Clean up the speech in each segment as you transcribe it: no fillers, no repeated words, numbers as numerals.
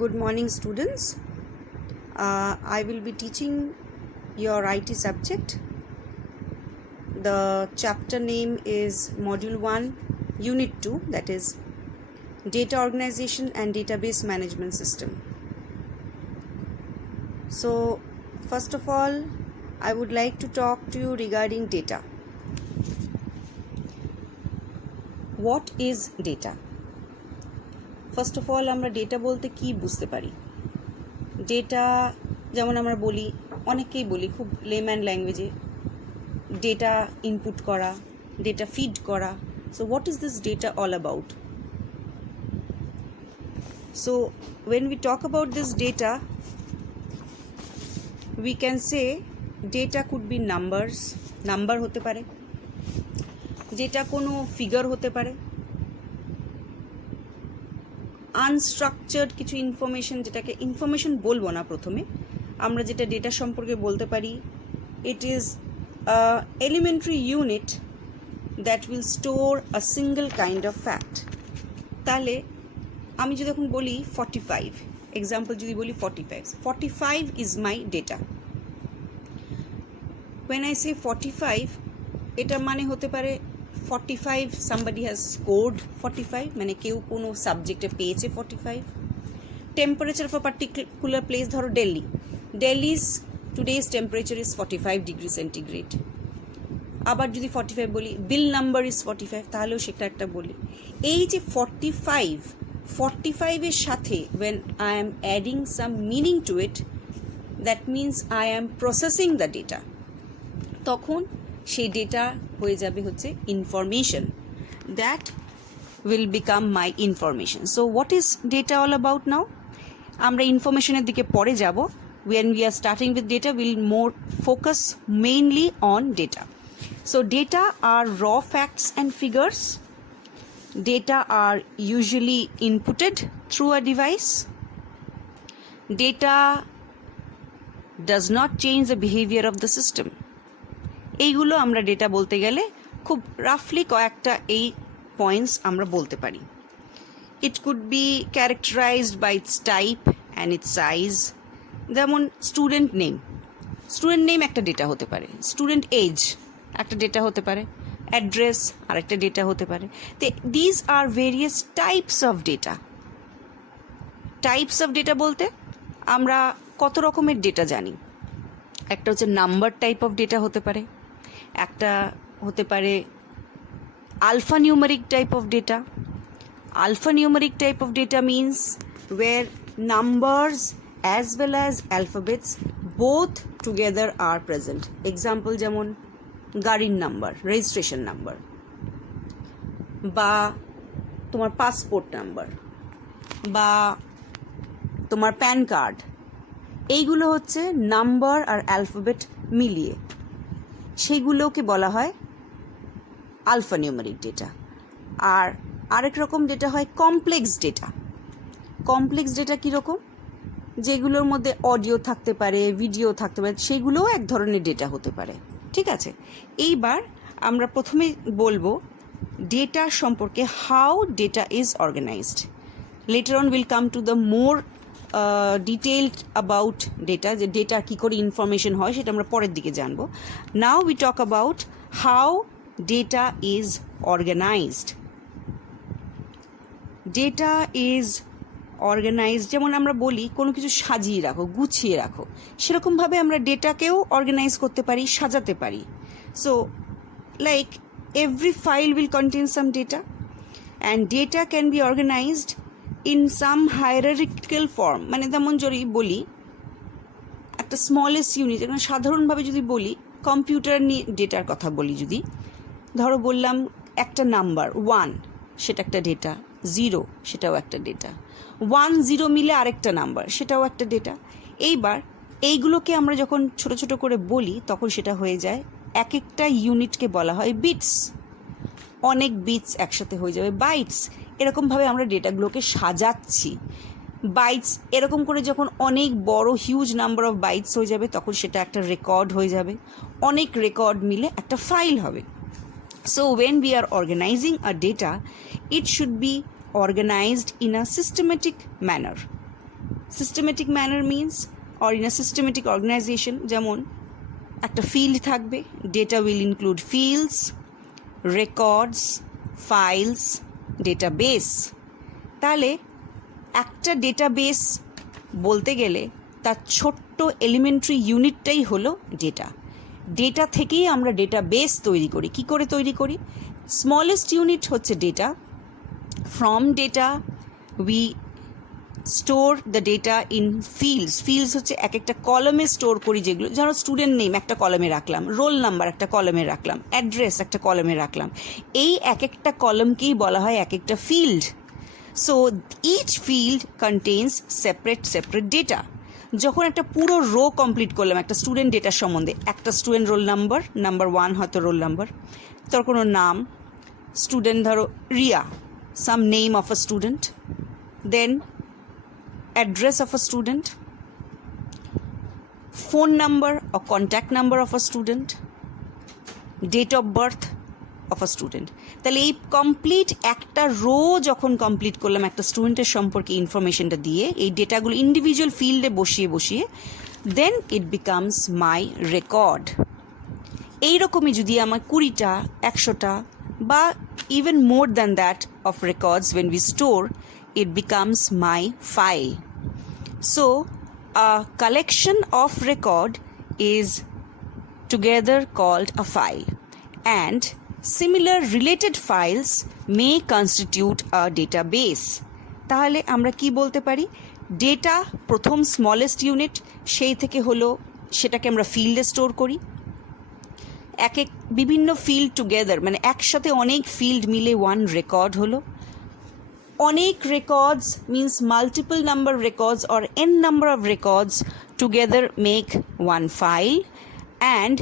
Good morning, students. I will be teaching your IT subject. The chapter name is Module 1, Unit 2, that is Data Organization and Database Management System. So, first of all, I would like to talk to you regarding data. What is data? First of all আমরা data বলতে কি বুঝতে পারি? Data যেমন আমরা বলি, অনেকেই বলি খুব লেম্যান ল্যাঙ্গুয়েজে, ডেটা ইনপুট করা, ডেটা ফিড করা. So what is this data all about? So when we talk about this data, we can say data could be numbers, number হতে পারে, যেটা কোনো ফিগার হতে পারে, আনস্ট্রাকচার্ড কিছু ইনফরমেশন, যেটাকে ইনফরমেশন বলবো না, প্রথমে আমরা যেটা ডেটা সম্পর্কে বলতে পারি, it is elementary unit that will store a single kind of fact. তাহলে আমি যদি এখন বলি 45, এক্সাম্পল যদি বলি 45 is my data. when I say 45, এটা মানে হতে পারে 45 somebody has scored 45, মানে কেউ কোনো সাবজেক্টে পেয়েছে 45. Temperature of a particular place, ধরো দিল্লি's today's temperature is 45 degree centigrade. আবার যদি 45 বলি, বিল নাম্বার ইজ 45, তাহলেও সেটা একটা বলি. এই যে 45 এর সাথে when I am adding some meaning to it, that means I am processing the data. তখন সেই ডেটা হয়ে যাবে হচ্ছে information. That will become my information. So what is data all about now? আমরা ইনফরমেশনের দিকে পরে যাব. when we are starting with data, we'll more focus mainly on data. So data are raw facts and figures. Data are usually inputted through a device. Data does not change the behavior of the system. এইগুলো আমরা data বলতে গেলে খুব রাফলি কয়েকটা এই points আমরা বলতে পারি. It could be characterized by its type and its size. যেমন স্টুডেন্ট নেম একটা ডেটা হতে পারে, স্টুডেন্ট এজ একটা ডেটা হতে পারে, অ্যাড্রেস আরেকটা ডেটা হতে পারে. তো these are various types of data. Types of data বলতে আমরা কত রকমের ডেটা জানি. একটা হচ্ছে নাম্বার টাইপ অফ ডেটা হতে পারে, একটা হতে পারে alphanumeric type of data. Alphanumeric type of data means where numbers as well as alphabets both together are present. Example যেমন গাড়ির নাম্বার, রেজিস্ট্রেশন নাম্বার, বা তোমার পাসপোর্ট নাম্বার, বা তোমার প্যান কার্ড. এইগুলো হচ্ছে নাম্বার আর অ্যালফাবেট মিলিয়ে, সেইগুলোকে বলা হয় আলফা নিউমেরিক ডেটা. আর আরেক রকম ডেটা হয় কমপ্লেক্স ডেটা. কমপ্লেক্স ডেটা কীরকম? যেগুলোর মধ্যে অডিও থাকতে পারে, ভিডিও থাকতে পারে, সেগুলোও এক ধরনের ডেটা হতে পারে. ঠিক আছে, এইবার আমরা প্রথমে বলবো ডেটা সম্পর্কে, how data is organized. Later on will come to the more detailed about data, যে ডেটা কী করে ইনফরমেশন হয় সেটা আমরা পরের দিকে জানবো. Now we talk about how data is organized. Data is organized, যেমন আমরা বলি কোনো কিছু সাজিয়ে রাখো, গুছিয়ে রাখো, সেরকমভাবে আমরা ডেটাকেও অর্গানাইজ করতে পারি, সাজাতে পারি. So like every file will contain some data, and data can be organized in some hierarchical form. মানে যেমন যদি বলি একটা স্মলেস্ট ইউনিট, যেমন সাধারণভাবে যদি বলি কম্পিউটার নিয়ে ডেটার কথা বলি, যদি ধরো বললাম একটা নাম্বার 1, সেটা একটা ডেটা, 0 সেটাও একটা ডেটা, 1 0 মিলে আরেকটা নাম্বার, সেটাও একটা ডেটা. এইবার এইগুলোকে আমরা যখন ছোট ছোট করে বলি তখন সেটা হয়ে যায়, এক একটা ইউনিটকে বলা হয় বিটস. অনেক বিটস একসাথে হয়ে যাবে বাইটস. এরকমভাবে আমরা ডেটাগুলোকে সাজাচ্ছি. বাইটস এরকম করে যখন অনেক বড় হিউজ নাম্বার অফ বাইটস হয়ে যাবে তখন সেটা একটা রেকর্ড হয়ে যাবে, অনেক রেকর্ড মিলে একটা ফাইল হবে. So when we are organizing a data, it should be organized in a systematic manner. Systematic manner means or in a systematic organization, যেমন একটা ফিল্ড থাকবে, data will include fields, records, files, database. তাহলে একটা database বলতে গেলে তার ছোট্ট elementary ইউনিটটাই হলো ডেটা। ডেটা থেকেই আমরা ডেটাবেস তৈরি করি। কি করে তৈরি করি? স্মলেস্ট ইউনিট হচ্ছে data. From data we store the data in fields. Fields হচ্ছে এক একটা কলমে স্টোর করি, যেগুলো ধরো স্টুডেন্ট নেম একটা কলমে রাখলাম, রোল নাম্বার একটা কলমে রাখলাম, অ্যাড্রেস একটা কলমে রাখলাম। এই এক একটা কলমকেই বলা হয় এক একটা field. So each field contains separate data. যখন একটা পুরো রো কমপ্লিট করলাম একটা স্টুডেন্ট ডেটার সম্বন্ধে, একটা স্টুডেন্ট রোল নাম্বার, নাম্বার 1 হয়তো রোল নাম্বার, তোর কোনো নাম, স্টুডেন্ট ধরো Riya, some name of a student, then address of a student, phone number or contact number of a student, date of birth of a student. তাহলে এই complete একটা rho যখন complete করলাম একটা স্টুডেন্টের সম্পর্কে ইনফরমেশনটা দিয়ে, এই ডেটাগুলো ইন্ডিভিজুয়াল ফিল্ডে বসিয়ে দেন ইট বিকামস মাই রেকর্ড। এইরকমই যদি আমার 20টা 100টা বা even more than that of records when we store, it becomes my file. So a collection of record is together called a file, and similar related files may constitute a database. তাহলে আমরা কি বলতে পারি? Data প্রথম smallest unit, সেই থেকে হলো সেটাকে আমরা ফিল্ডে স্টোর করি। এক বিভিন্ন ফিল্ড টুগেদার মানে একসাথে অনেক ফিল্ড মিলে ওয়ান রেকর্ড হলো। অনেক records means multiple number records or n number of records together make one file, and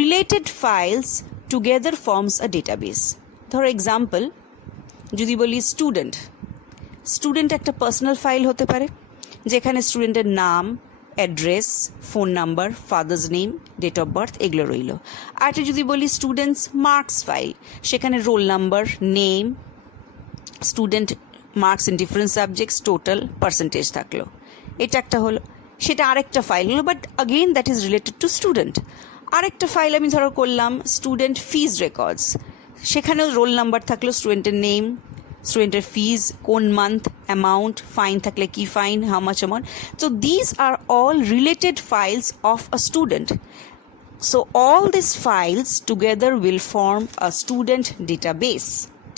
related files together forms a database. ধরো এক্সাম্পল যদি বলি স্টুডেন্ট একটা পার্সোনাল ফাইল হতে পারে, যেখানে স্টুডেন্টের নাম, address, phone number, father's name, date of birth এগুলো রইল। আর একটা যদি বলি স্টুডেন্টস মার্কস ফাইল, সেখানে roll number, name, student marks in different subjects, total, percentage থাকলো। এটা একটা হলো, সেটা আরেকটা ফাইল হলো, but again that is related to student. আরেকটা ফাইল আমি ধরো করলাম স্টুডেন্ট ফিজ রেকর্ডস, সেখানেও রোল নাম্বার থাকলো, স্টুডেন্টের নেম, স্টুডেন্টের ফিজ, কোন মান্থ, অ্যামাউন্ট, ফাইন থাকলে কি fine, how much amount. So this are all related files of a student. So all this files together will form a student database.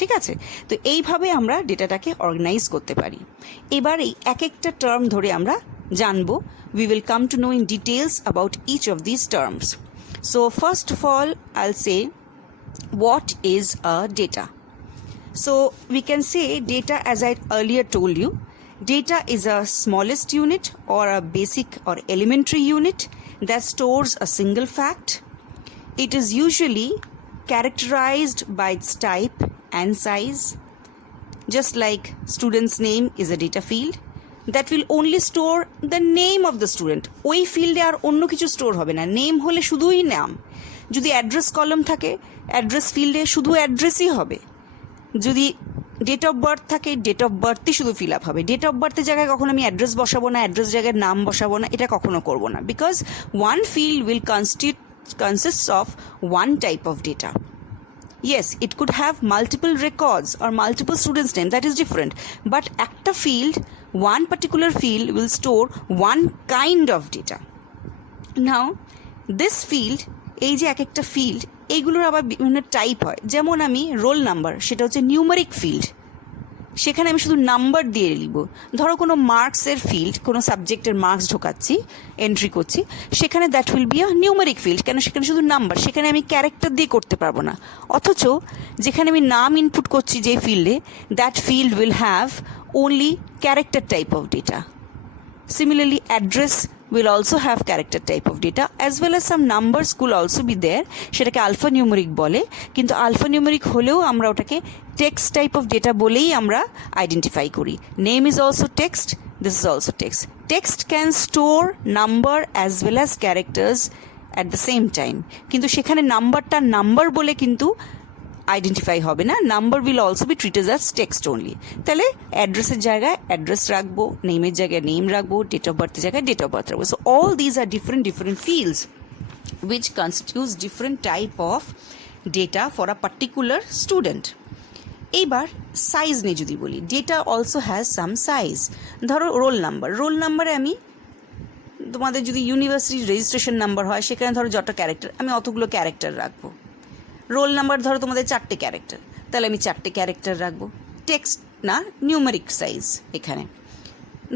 ঠিক আছে? তো এইভাবে আমরা ডেটাটাকে অর্গানাইজ করতে পারি। এবার এই এক একটা টার্ম ধরে আমরা জানবো। We will come to know in details about each of this terms. So first of all I'll say what is a data. So we can say data, as I earlier told you, data is a smallest unit or a basic or elementary unit that stores a single fact. It is usually characterized by its type and size. Just like student's name is a data field that will only store the name of the student. ওই ফিল্ডে আর অন্য কিছু store হবে না, name হলে শুধুই নাম। যদি অ্যাড্রেস কলম থাকে, অ্যাড্রেস ফিল্ডে শুধু অ্যাড্রেসই হবে। যদি ডেট অফ বার্থ থাকে, ডেট অফ বার্থই শুধু ফিল আপ হবে। ডেট অফ বার্থের জায়গায় কখনো আমি অ্যাড্রেস বসাবো না, অ্যাড্রেস জায়গায় নাম বসাবো না, এটা কখনো করবো না। Because one field will consists of one type of data. Yes, it could have multiple records or multiple students' name, that is different. But একটা field, one particular field will store one kind of data. Now, this field, এই যে এক একটা field, এইগুলোর আবার বিভিন্ন type হয়। যেমন আমি রোল নাম্বার, সেটা হচ্ছে নিউমারিক ফিল্ড, সেখানে আমি শুধু নাম্বার দিয়ে লিখব। ধরো কোনো মার্কসের ফিল্ড, কোনো সাবজেক্টের মার্কস ঢোকাচ্ছি, এন্ট্রি করছি, সেখানে that will be a numeric field, কেন সেখানে শুধু নাম্বার, সেখানে আমি ক্যারেক্টার দিয়ে করতে পারবো না। অথচ যেখানে আমি নাম ইনপুট করছি যে ফিল্ডে, that field will have only character type of data. Similarly, address will also have character type of data, as well as some numbers could also be there. সেটাকে alphanumeric বলে, কিন্তু alphanumeric হলেও আমরা ওটাকে text type of data বলেই আমরা identify করি। Name is also text, this is also text. Text can store number as well as characters at the same time, কিন্তু সেখানে নাম্বারটা নাম্বার বলে কিন্তু আইডেন্টিফাই হবে না, number will also be treated as text only. তাহলে অ্যাড্রেসের জায়গায় অ্যাড্রেস রাখবো, নেমের জায়গায় নেম রাখবো, ডেট অফ বার্থের জায়গায় ডেট অফ বার্থ রাখবো। So all these are different fields which constitutes different type of data for a particular student. এইবার size নিয়ে যদি বলি, data also has some size. ধরো রোল নাম্বারে আমি তোমাদের যদি ইউনিভার্সিটি রেজিস্ট্রেশন নাম্বার হয় সেখানে ধরো যত ক্যারেক্টার, আমি অতগুলো ক্যারেক্টার রাখবো। রোল নাম্বার ধরো তোমাদের 4টে ক্যারেক্টার, তাহলে আমি 4টে ক্যারেক্টার রাখবো। টেক্সট না, নিউমেরিক সাইজ। এখানে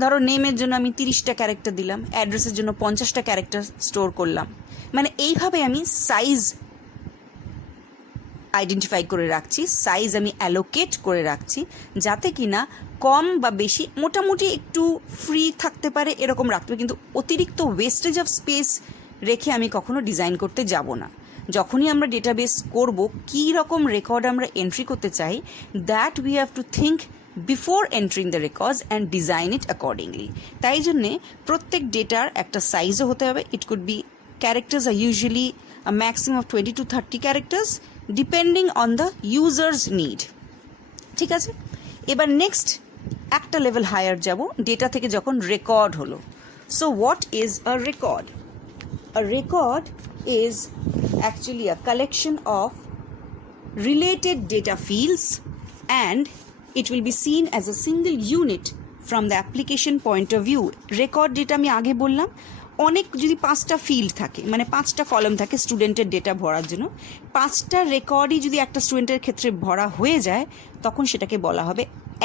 ধরো নেমের জন্য আমি 30টা ক্যারেক্টার দিলাম, অ্যাড্রেসের জন্য 50টা ক্যারেক্টার স্টোর করলাম। মানে এইভাবে আমি সাইজ আইডেন্টিফাই করে রাখছি, সাইজ আমি অ্যালোকেট করে রাখছি, যাতে কিনা কম বা বেশি মোটামুটি একটু ফ্রি থাকতে পারে এরকম রাখতে হবে, কিন্তু অতিরিক্ত ওয়েস্টেজ অফ স্পেস রেখে আমি কখনো ডিজাইন করতে যাব না। যখনই আমরা ডেটাবেস করব, কী রকম রেকর্ড আমরা এন্ট্রি করতে চাই, that we have to think before entering the records and design it accordingly. তাই জন্যে প্রত্যেক ডেটার একটা সাইজও হতে হবে। ইট কুড বি ক্যারেক্টার্স আর usually a maximum of 20 to 30 characters depending on the user's need. ঠিক আছে, এবার নেক্সট একটা লেভেল হায়ার যাব, ডেটা থেকে যখন রেকর্ড হলো। So what is a record? A record is actually a collection of related data fields and it will be seen as a single unit from the application point of view. Record data আমি আগে বললাম, অনেক যদি 5টা field থাকে, মানে 5টা column থাকে স্টুডেন্টের ডেটা ভরার জন্য, 5টা রেকর্ডই যদি একটা স্টুডেন্টের ক্ষেত্রে ভরা হয়ে যায়, তখন সেটাকে বলা হবে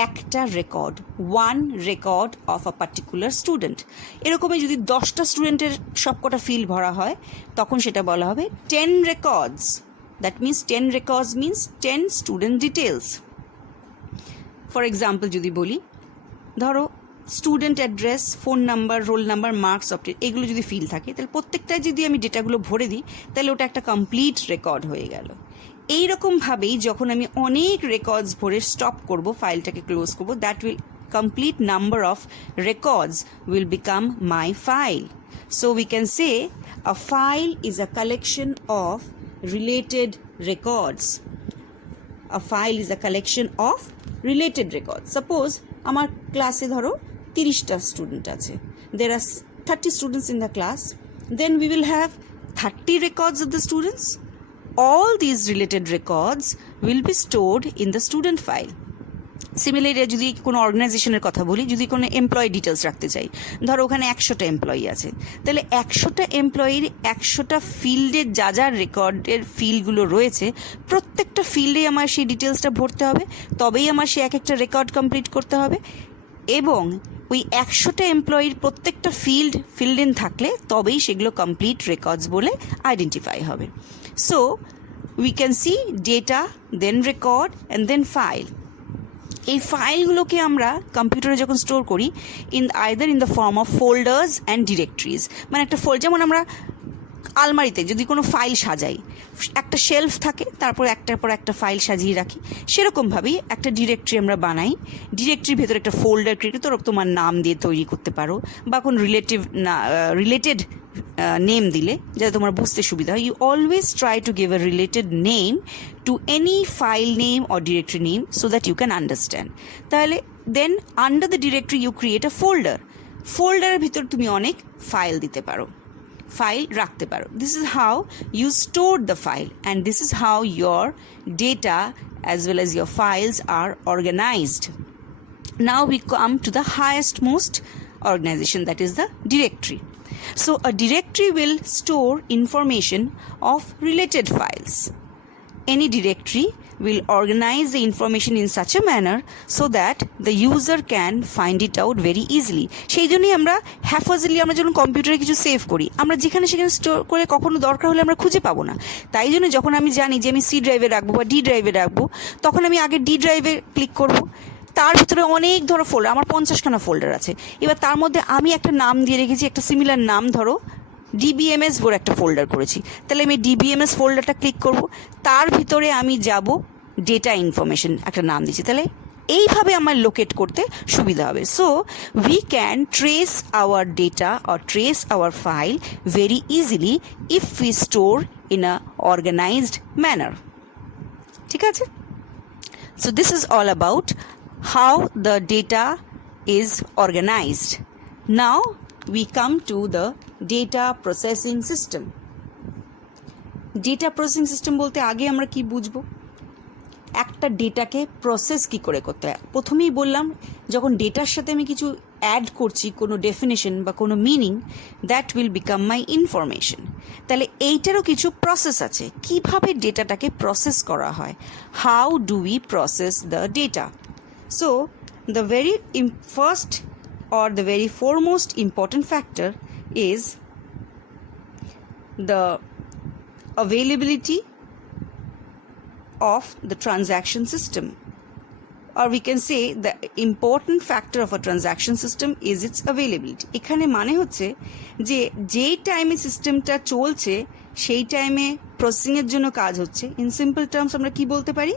একটা record, one record of a particular student. এরকমই যদি 10টা স্টুডেন্টের সবকটা ফিল্ড ভরা হয়, তখন সেটা বলা হবে 10 records. That means 10 records means 10 student details. For example যদি বলি, ধরো student address, phone number, roll number, marks, software, এগুলো যদি ফিল থাকে, তাহলে প্রত্যেকটায় যদি আমি ডেটাগুলো ভরে দিই, তাহলে ওটা একটা কমপ্লিট রেকর্ড হয়ে গেল। এইরকমভাবেই যখন আমি অনেক রেকর্ডস ভরে স্টপ করব, ফাইলটাকে ক্লোজ করব, that will complete number of records will become my file. So we can say a file is a collection of related records. A file is a collection of related records. Suppose আমার ক্লাসে ধরো 30টা student আছে, there are 30 students in the class, then we will have 30 records of the students. All these related records will be stored in the student file. Similarly যদি কোনো অর্গানাইজেশনের কথা বলি, যদি কোনো এমপ্লয়ি ডিটেলস রাখতে চাই, ধরো ওখানে 100টা এমপ্লয়ি আছে, তাহলে 100টা এমপ্লয়ির 100টা ফিল্ডের যা যা রেকর্ডের ফিল্ডগুলো রয়েছে, প্রত্যেকটা ফিল্ডে আমার সেই ডিটেলসটা ভরতে হবে, তবেই আমার সে এক একটা রেকর্ড কমপ্লিট করতে হবে। এবং ওই 100টা এমপ্লয়ির প্রত্যেকটা ফিল্ড ইন থাকলে তবেই সেগুলো কমপ্লিট রেকর্ডস বলে আইডেন্টিফাই হবে। So we can see data, then record and then file. এই ফাইলগুলোকে আমরা কম্পিউটারে যখন স্টোর করি, either in the form of folders and directories. মানে একটা যেমন আমরা আলমারিতে যদি কোনো ফাইল সাজাই, একটা শেলফ থাকে, তারপর একটার পর একটা ফাইল সাজিয়ে রাখি, সেরকমভাবেই একটা ডিরেক্টরি আমরা বানাই। ডিরেক্টরির ভেতরে একটা ফোল্ডার ক্রিয়েট করে তোমার নাম দিয়ে তৈরি করতে পারো, বা কোনো রিলেটেড নেম দিলে যাতে তোমার বুঝতে সুবিধা হয়। You always try to give a related name to any file name or directory name so that you can understand. তাহলে then under the directory you create a ফোল্ডারের ভিতর তুমি অনেক ফাইল দিতে পারো, ফাইল রাখতে পারো। This is how you store the file and this is how your data as well as your files are organized. Now we come to the highest most organization, that is the directory. So a directory will store information of related files. Any directory will organize the information in such a manner so that the user can find it out very easily. সেই জন্যই আমরা হ্যাফাজলি আমরা যখন কম্পিউটারে কিছু save করি, আমরা যেখানে সেখানে স্টোর করে কখনো দরকার হলে আমরা খুঁজে পাবো না। তাই জন্য যখন আমি জানি যে আমি সি ড্রাইভে রাখবো বা ডি ড্রাইভে রাখবো, তখন আমি আগে ডি ড্রাইভে ক্লিক করব। তার ভিতরে অনেক ধরো ফোল্ডার, আমার 50খানা ফোল্ডার আছে। এবার তার মধ্যে আমি একটা নাম দিয়ে রেখেছি, একটা সিমিলার নাম, ধরো ডিবিএমএস বলে একটা ফোল্ডার করেছি, তাহলে আমি ডিবিএমএস ফোল্ডারটা ক্লিক করব। তার ভিতরে আমি যাব ডেটা ইনফরমেশন, একটা নাম দিচ্ছি, তাহলে এইভাবে আমার লোকেট করতে সুবিধা হবে। So we can trace our data or trace our file very easily if we store in a organized manner. ঠিক আছে? So this is all about how the data is organized. Now we come to the data processing system. Data processing system বলতে আগে আমরা কি বুঝবো? একটা ডেটাকে process কি করে করতে হয়। প্রথমেই বললাম, যখন ডেটার সাথে আমি কিছু অ্যাড করছি, কোনো ডেফিনেশন বা কোনো meaning, that will become my information. তাহলে এইটারও কিছু প্রসেস আছে, কিভাবে ডেটাটাকে প্রসেস করা হয়। How do we process the data? So the very first or the very foremost important factor is the availability of the transaction system, or we can say the important factor of a transaction system is its availability. এখানে মানে হচ্ছে যে যেই টাইমে সিস্টেমটা চলছে সেই টাইমে প্রসেসিং এর জন্য কাজ হচ্ছে। ইন সিম্পল টার্মস আমরা কি বলতে পারি,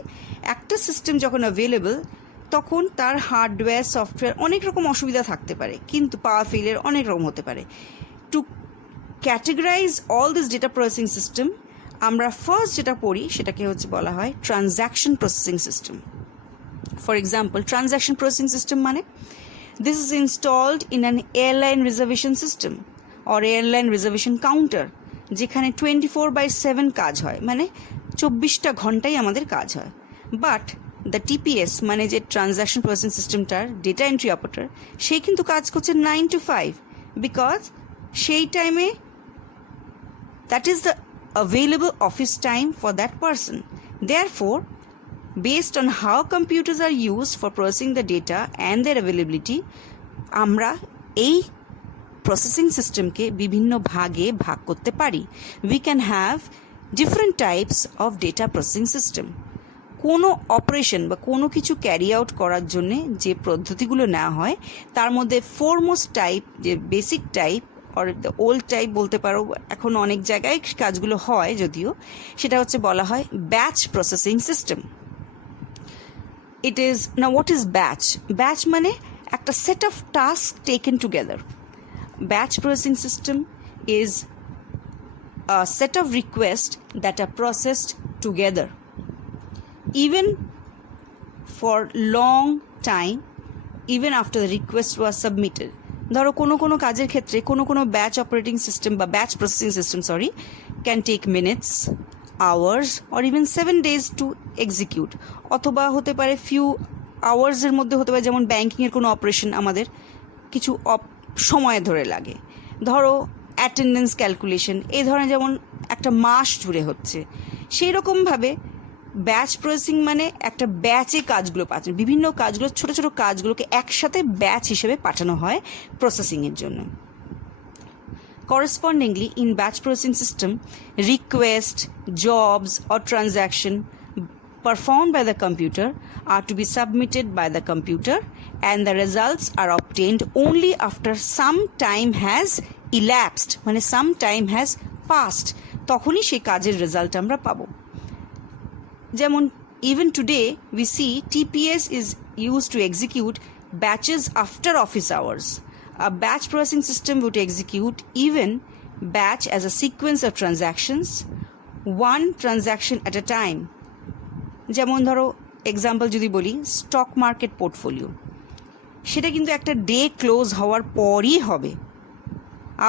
একটা সিস্টেম যখন অ্যাভেলেবল তখন তার হার্ডওয়্যার সফটওয়্যার অনেক রকম অসুবিধা থাকতে পারে, কিন্তু পাওয়ার ফেলিয়ার অনেক রকম হতে পারে। To categorise all this data processing system, আমরা ফার্স্ট যেটা পড়ি সেটাকে হচ্ছে বলা হয় transaction processing system. For example, transaction processing system মানে this is installed in an airline reservation system or airline reservation counter, যেখানে 24/7 কাজ হয়, মানে 24টা ঘন্টাই আমাদের কাজ হয়। বাট দ্য টিপিএস মানে যে ট্রানজ্যাকশন প্রসেসিং সিস্টেমটার ডেটা এন্ট্রি অপারেটর, সে কিন্তু কাজ করছে 9 to 5, বিকজ সেই টাইমে that is the available office time for that person. Therefore, based on how computers are used for processing the data and their availability, আমরা এই প্রসেসিং সিস্টেমকে বিভিন্ন ভাগে ভাগ করতে পারি। We can have different types of data processing system. কোনো operation বা কোনো কিছু ক্যারি আউট করার জন্য যে পদ্ধতিগুলো নেওয়া হয় তার মধ্যে ফোরমোস্ট টাইপ, যে basic type or the old type বলতে পারো, এখন অনেক জায়গায় কাজগুলো হয় যদিও, সেটা হচ্ছে বলা হয় batch processing system. It is না, হোয়াট ইজ ব্যাচ? ব্যাচ মানে একটা set of task taken together. Batch processing system is a set of requests that are processed together, even for long time, even after the request was submitted. ধরো কোনো কাজের ক্ষেত্রে কোনো batch operating system বা batch processing system can take minutes, hours or even 7 days to execute, অথবা হতে পারে few আওয়ার্সের মধ্যে হতে পারে। যেমন ব্যাঙ্কিংয়ের কোনো অপারেশন আমাদের কিছু সময় ধরে লাগে, ধরো অ্যাটেন্ডেন্স ক্যালকুলেশন, এই ধরনের যেমন একটা মাস জুড়ে হচ্ছে। সেই রকমভাবে ব্যাচ প্রসেসিং মানে একটা ব্যাচে কাজগুলো পাঠানো, বিভিন্ন কাজগুলো, ছোট ছোট কাজগুলোকে একসাথে ব্যাচ হিসেবে পাঠানো হয় প্রসেসিংয়ের জন্য। Correspondingly, in batch processing system, requests, jobs or transaction performed by the computer are to be submitted by the computer, and the results are obtained only after some time has elapsed, মানে some time has passed, তখনই সেই কাজের result আমরা পাবো। যেমন even today we see TPS is used to execute batches after office hours. A batch processing system would execute even batch as a sequence of transactions, one transaction at a time. যেমন ধরো example যদি বলি, stock market portfolio, সেটা কিন্তু একটা day close হওয়ার পরই হবে।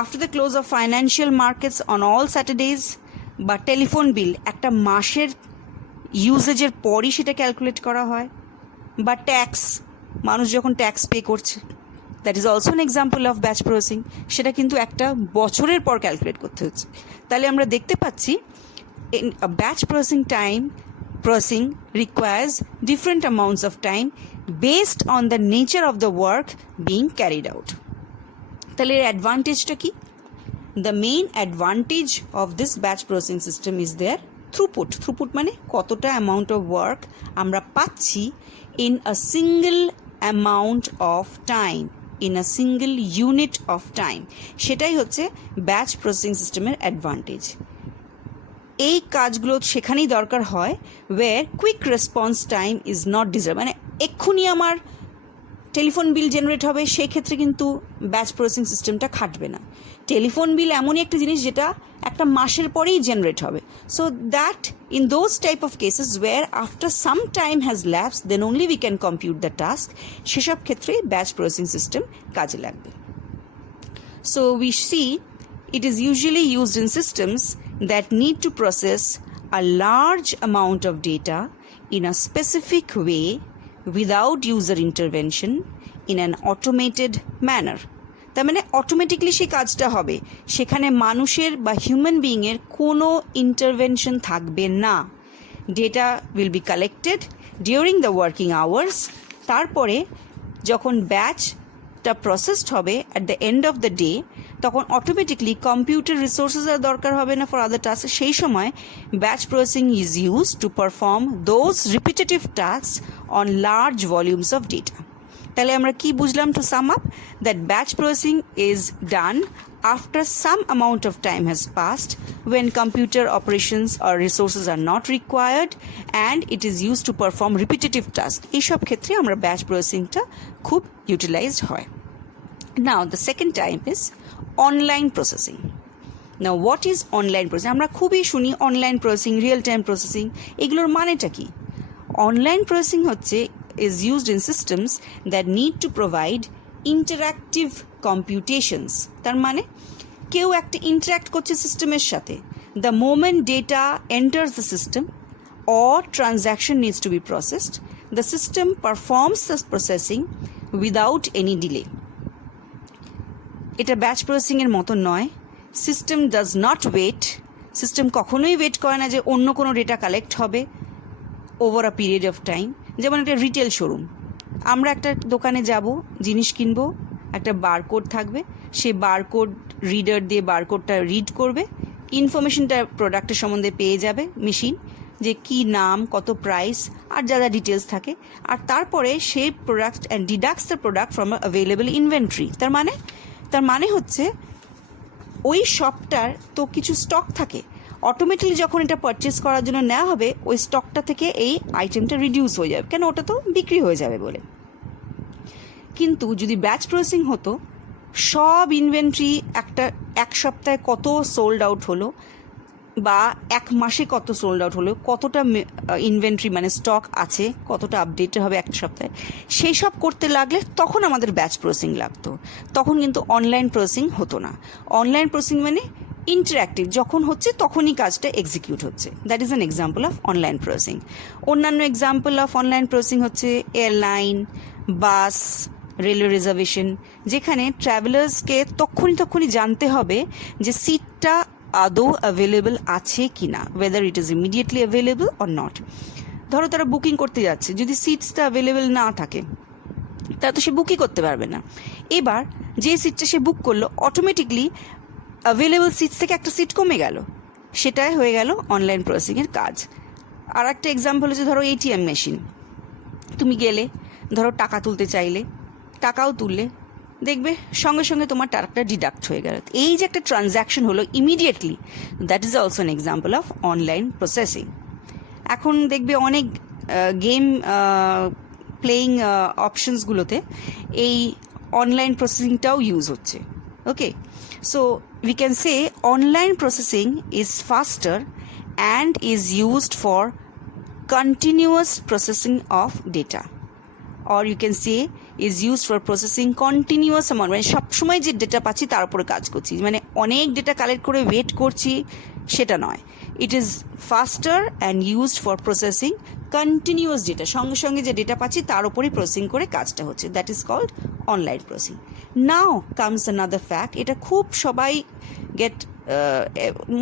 After the close of financial markets on all স্যাটারডেজ, বা টেলিফোন বিল একটা মাসের ইউজেজের পরই সেটা ক্যালকুলেট করা হয়, বা ট্যাক্স, মানুষ যখন ট্যাক্স পে করছে, that is also an example of batch processing, সেটা কিন্তু একটা বছরের পর ক্যালকুলেট করতে হচ্ছে। তাহলে আমরা দেখতে পাচ্ছি batch processing requires different amounts of time based on the nature of the work being carried out. তাহলে এর অ্যাডভান্টেজটা কি? The main advantage of this batch processing system is their throughput মানে কতটা অ্যামাউন্ট অফ ওয়ার্ক আমরা পাচ্ছি in a single amount of time, in a single unit of time, সেটাই হচ্ছে batch processing সিস্টেমের অ্যাডভান্টেজ। এই কাজগুলো সেখানেই দরকার হয় where quick response time is not deserve, মানে এক্ষুনি আমার টেলিফোন বিল জেনারেট হবে, সেই ক্ষেত্রে কিন্তু ব্যাচ প্রসেসিং সিস্টেমটা খাটবে না। টেলিফোন বিল এমনই একটা জিনিস যেটা একটা মাসের পরেই জেনারেট হবে। So that in those type of cases where after some time has lapse then only we can compute the task, সেসব ক্ষেত্রে ব্যাচ প্রসেসিং সিস্টেম কাজে লাগবে। So we see it is usually used in systems that need to process a large amount of data in a specific way without user intervention in an automated manner. তার মানে automatically সেই কাজটা হবে, সেখানে মানুষের বা হিউম্যান বিইংয়ের কোনো intervention থাকবে না। Data will be collected during the working hours, তারপরে যখন ব্যাচটা প্রসেসড হবে at the end of the day, তখন অটোমেটিকলি কম্পিউটার রিসোর্সেস আর দরকার হবে না ফর আদার টাস্ক। সেই সময় batch processing is use to perform those repetitive task on large volumes of data. তাহলে আমরা কি বুঝলাম? To sum up, that batch processing is done after some amount of time has passed when computer operations or resources are not required and it is used to perform repetitive tasks. এইসব ক্ষেত্রে আমরা batch প্রসেসিংটা খুব utilised হয়। Now the second type is online processing. Now what is online processing? আমরা খুবই শুনি online processing, real time processing, এগুলোর মানেটা কি? অনলাইন প্রসেসিং হচ্ছে is used in systems that need to provide interactive computations. তার মানে কেউ একটা ইন্টারাক্ট করছে সিস্টেমের সাথে। The moment data enters the system or transaction needs to be processed, the system performs the processing without any delay. এটা batch প্রসেসিংয়ের মতো নয়। System does not wait, system কখনোই ওয়েট করে না যে অন্য কোনো ডেটা কালেক্ট হবে over a period of time. যেমন একটা রিটেল শোরুম, আমরা একটা দোকানে যাব, জিনিস কিনবো, একটা বারকোড থাকবে, সে বারকোড রিডার দিয়ে বারকোডটা রিড করবে, ইনফরমেশনটা প্রোডাক্টের সম্বন্ধে পেয়ে যাবে মেশিন, যে কি নাম, কত প্রাইস আর যা যা ডিটেলস থাকে, আর তারপরে সে product and deducts the product from available inventory. তার মানে হচ্ছে ওই শপটার তো কিছু স্টক থাকে, অটোমেটিকলি যখন এটা পারচেস করার জন্য নেওয়া হবে ওই স্টকটা থেকে এই আইটেমটা রিডিউস হয়ে যাবে, কেন ওটা তো বিক্রি হয়ে যাবে বলে। কিন্তু যদি ব্যাচ প্রসেসিং হতো, সব ইনভেন্টরি এক সপ্তাহে কত সোল্ড আউট হলো বা এক মাসে কত সোল্ড আউট হলো, কতটা ইনভেন্টরি মানে স্টক আছে, কতটা আপডেট হবে এক সপ্তাহে, সেই সব করতে লাগলে তখন আমাদের ব্যাচ প্রসেসিং লাগতো। তখন কিন্তু অনলাইন প্রসেসিং হতো না। অনলাইন প্রসেসিং মানে ইন্টারঅ্যাক্টিভ, যখন হচ্ছে তখনই কাজটা এক্সিকিউট হচ্ছে। That is an example of online processing. অন্যান্য এক্সাম্পল অফ অনলাইন প্রসেসিং হচ্ছে এয়ারলাইন, বাস, রেলওয়ে রিজার্ভেশন, যেখানে ট্রাভেলার্সকে তক্ষুনি জানতে হবে যে সিটটা আদৌ অ্যাভেলেবল আছে কি না, weather it is immediately available or not. ধরো তারা বুকিং করতে যাচ্ছে, যদি সিটসটা অ্যাভেলেবল না থাকে তারা তো সে বুকই করতে পারবে না। এবার যে সিটটা সে বুক করলো, অটোমেটিকলি অ্যাভেলেবল সিটস থেকে একটা সিট কমে গেল, সেটাই হয়ে গেল অনলাইন প্রসেসিংয়ের কাজ। আর একটা এক্সাম্পল হচ্ছে ধরো এটিএম মেশিন, তুমি গেলে ধরো টাকা তুলতে চাইলে, টাকাও তুললে, দেখবে সঙ্গে সঙ্গে তোমার টাকাটা ডিডাক্ট হয়ে গেল। এই যে একটা ট্রানজ্যাকশন হলো immediately, that is also an example of online processing. এখন দেখবে অনেক গেম প্লেয়িং অপশনসগুলোতে এই অনলাইন প্রসেসিংটাও ইউজ হচ্ছে। ওকে, so we can say online processing is faster and is used for continuous processing of data, or you can say is used for processing continuous amount, মানে সবসময় যে data পাচ্ছি তার উপরে কাজ করছি, মানে অনেক ডেটা কালেক্ট করে ওয়েট করছি সেটা নয়। It is ফাস্টার and used for processing continuous data, সঙ্গে সঙ্গে যে ডেটা পাচ্ছি তার উপরেই প্রসেসিং করে কাজটা হচ্ছে, that is called online processing. Now comes another fact, এটা খুব সবাই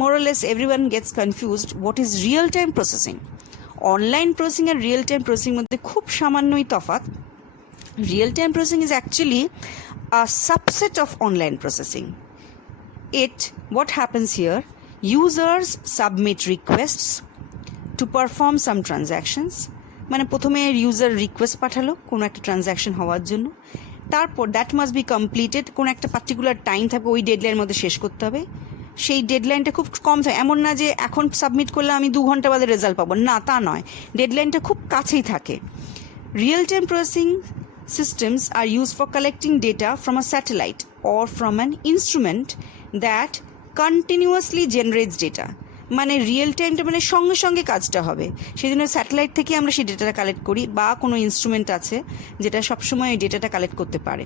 more or less everyone gets confused, what is real time processing? Online processing আর রিয়েল টাইম প্রসেসিং মধ্যে খুব সামান্যই তফাৎ। Real time processing is actually a subset of online processing. What happens here, users submit requests to perform some transactions, মানে প্রথমে user request পাঠালো কোনো একটা ট্রানজ্যাকশন হওয়ার জন্য, তারপর দ্যাট মাস্ট বি কমপ্লিটেড, কোনো একটা পার্টিকুলার টাইম থাকবে, ওই ডেডলাইনের মধ্যে শেষ করতে হবে। সেই ডেডলাইনটা খুব কম থাকে, এমন না যে এখন সাবমিট করলে আমি 2 ঘন্টা বাদে রেজাল্ট পাবো, না তা নয়, ডেডলাইনটা খুব কাছেই থাকে। Real time processing systems are used for collecting data from a satellite or from an instrument that continuously generates data. মানে রিয়েল টাইমটা মানে সঙ্গে সঙ্গে কাজটা হবে, সেই জন্য স্যাটেলাইট থেকে আমরা সেই ডেটাটা কালেক্ট করি বা কোনো ইনস্ট্রুমেন্ট আছে যেটা সবসময় এই ডেটাটা কালেক্ট করতে পারে।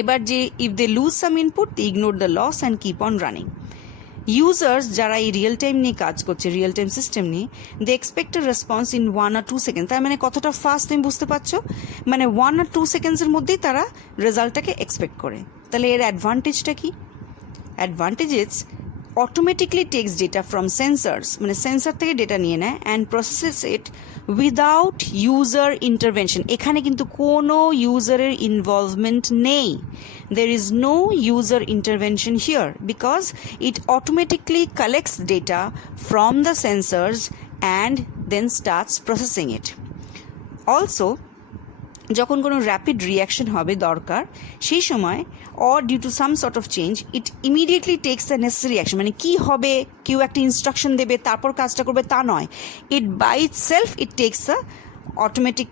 এবার যে if they lose some input they ignore the loss and keep on running. Users যারা এই রিয়েল টাইম নিয়ে কাজ করছে, রিয়েল টাইম সিস্টেম নিয়ে, they expect a response in 1 or 2 second. তার মানে কতটা ফাস্ট তুমি বুঝতে পারছো, মানে 1 or 2 সেকেন্ডসের মধ্যেই তারা রেজাল্টটাকে এক্সপেক্ট করে। তাহলে এর অ্যাডভান্টেজটা কি? Advantages automatically takes data from sensors, মানে সেন্সর থেকে ডেটা নিয়ে নেয় and processes it without user intervention। এখানে কিন্তু কোনো ইউজারের ইনভলভমেন্ট নেই। There is no user intervention here because it automatically collects data from the sensors and then starts processing it. Also, যখন কোনো র্যাপিড রিয়াকশন হবে দরকার সেই সময় or due to some sort of change it immediately takes the necessary action। মানে কি হবে, কেউ একটা ইনস্ট্রাকশন দেবে তারপর কাজটা করবে তা নয়, it by itself it takes the automatic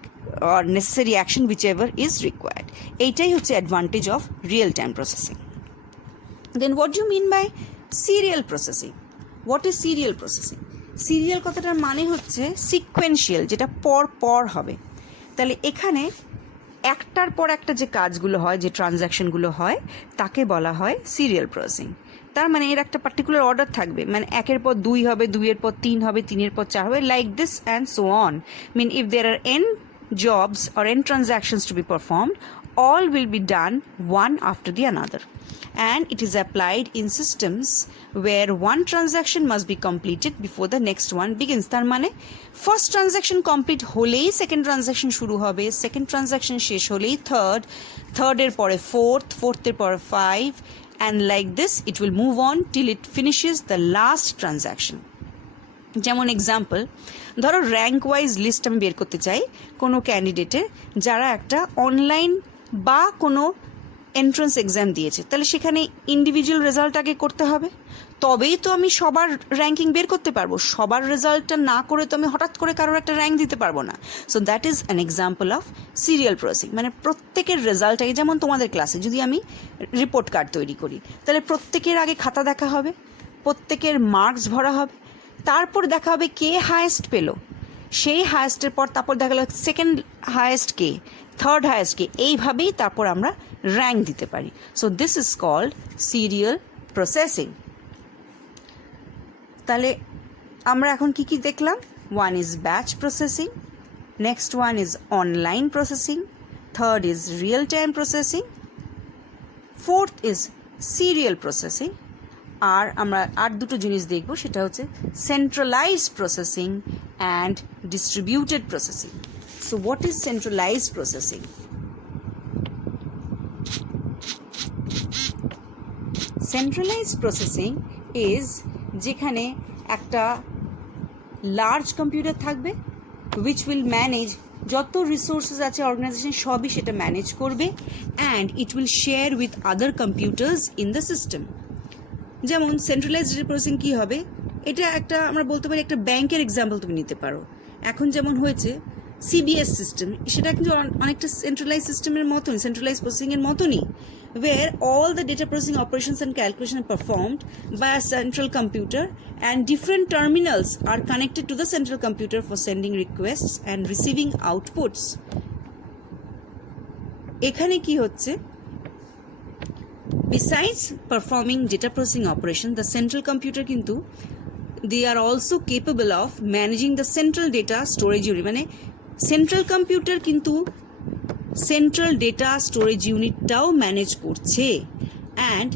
or necessary action whichever is required। এইটাই হচ্ছে advantage of real time processing. Then what do you mean by serial processing? What is serial processing? Serial কথাটার মানে হচ্ছে sequential, যেটা পর পর হবে। তাহলে এখানে একটার পর একটা যে কাজগুলো হয়, যে ট্রানজ্যাকশনগুলো হয় তাকে বলা হয় সিরিয়াল প্রসেসিং। তার মানে এর একটা পার্টিকুলার অর্ডার থাকবে, মানে একের পর 2 হবে, 2-এর পর 3 হবে, 3-এর পর 4 হবে, like this and so on. Mean if there are n jobs or n transactions to be performed, all will be done one after the another, and it is applied in systems where one transaction must be completed before the next one begins। তার মানে first transaction complete হলেই second transaction শুরু হবে, second transaction শেষ হলেই থার্ডের পরে ফোর্থের পরে 5 and like this it will move on till it finishes the last transaction। যেমন এক্সাম্পল, ধরো র্যাঙ্ক ওয়াইজ লিস্ট আমি বের করতে চাই কোনো ক্যান্ডিডেটের যারা একটা অনলাইন বা কোনো এন্ট্রান্স এক্সাম দিয়েছে, তাহলে সেখানে ইন্ডিভিজুয়াল রেজাল্ট আগে করতে হবে, তবেই তো আমি সবার র্যাঙ্কিং বের করতে পারবো। সবার রেজাল্টটা না করে তো আমি হঠাৎ করে কারোর একটা র্যাঙ্ক দিতে পারবো না। So that is an example of serial processing. মানে প্রত্যেকের রেজাল্ট আগে, যেমন তোমাদের ক্লাসে যদি আমি রিপোর্ট কার্ড তৈরি করি তাহলে প্রত্যেকের আগে খাতা দেখা হবে, প্রত্যেকের মার্কস ভরা হবে, তারপর দেখা হবে কে হায়েস্ট পেলো, সেই হায়েস্টের পর তারপর দেখা গেল সেকেন্ড হায়েস্ট কে, থার্ড হায়েস্ট কে, এইভাবেই তারপর আমরা র্যাঙ্ক দিতে পারি। So this is called serial processing. তাহলে আমরা এখন কি কি দেখলাম? One is batch processing, next one is online processing, third is real time processing, fourth is serial processing, আর আমরা আর দুটো জিনিস দেখব, সেটা হচ্ছে centralised processing and distributed processing. So what is centralised processing? Centralised processing is যেখানে একটা লার্জ কম্পিউটার থাকবে which will manage যত রিসোর্সেস আছে অর্গানাইজেশন সবই সেটা ম্যানেজ করবে, and it will share with other computers in the system. যেমন centralised processing কী হবে, এটা একটা আমরা বলতে পারি একটা ব্যাংকের এক্সাম্পল তুমি নিতে পারো। এখন যেমন হয়েছে সিবিএস সিস্টেম, সেটা কিন্তু অনেকটা সেন্ট্রালাইজ সিস্টেমের মতনই, সেন্ট্রালাইজ প্রসেসিংয়ের মতনই, where all the data processing operations and calculation are performed by a central computer and different terminals are connected to the central computer for sending requests and receiving outputs। এখানে কি হচ্ছে, besides performing data processing operation, the central computer কিন্তু they are also capable of managing the central data storage unit। মানে central computer কিন্তু central data storage ইউনিটটাও manage করছে, and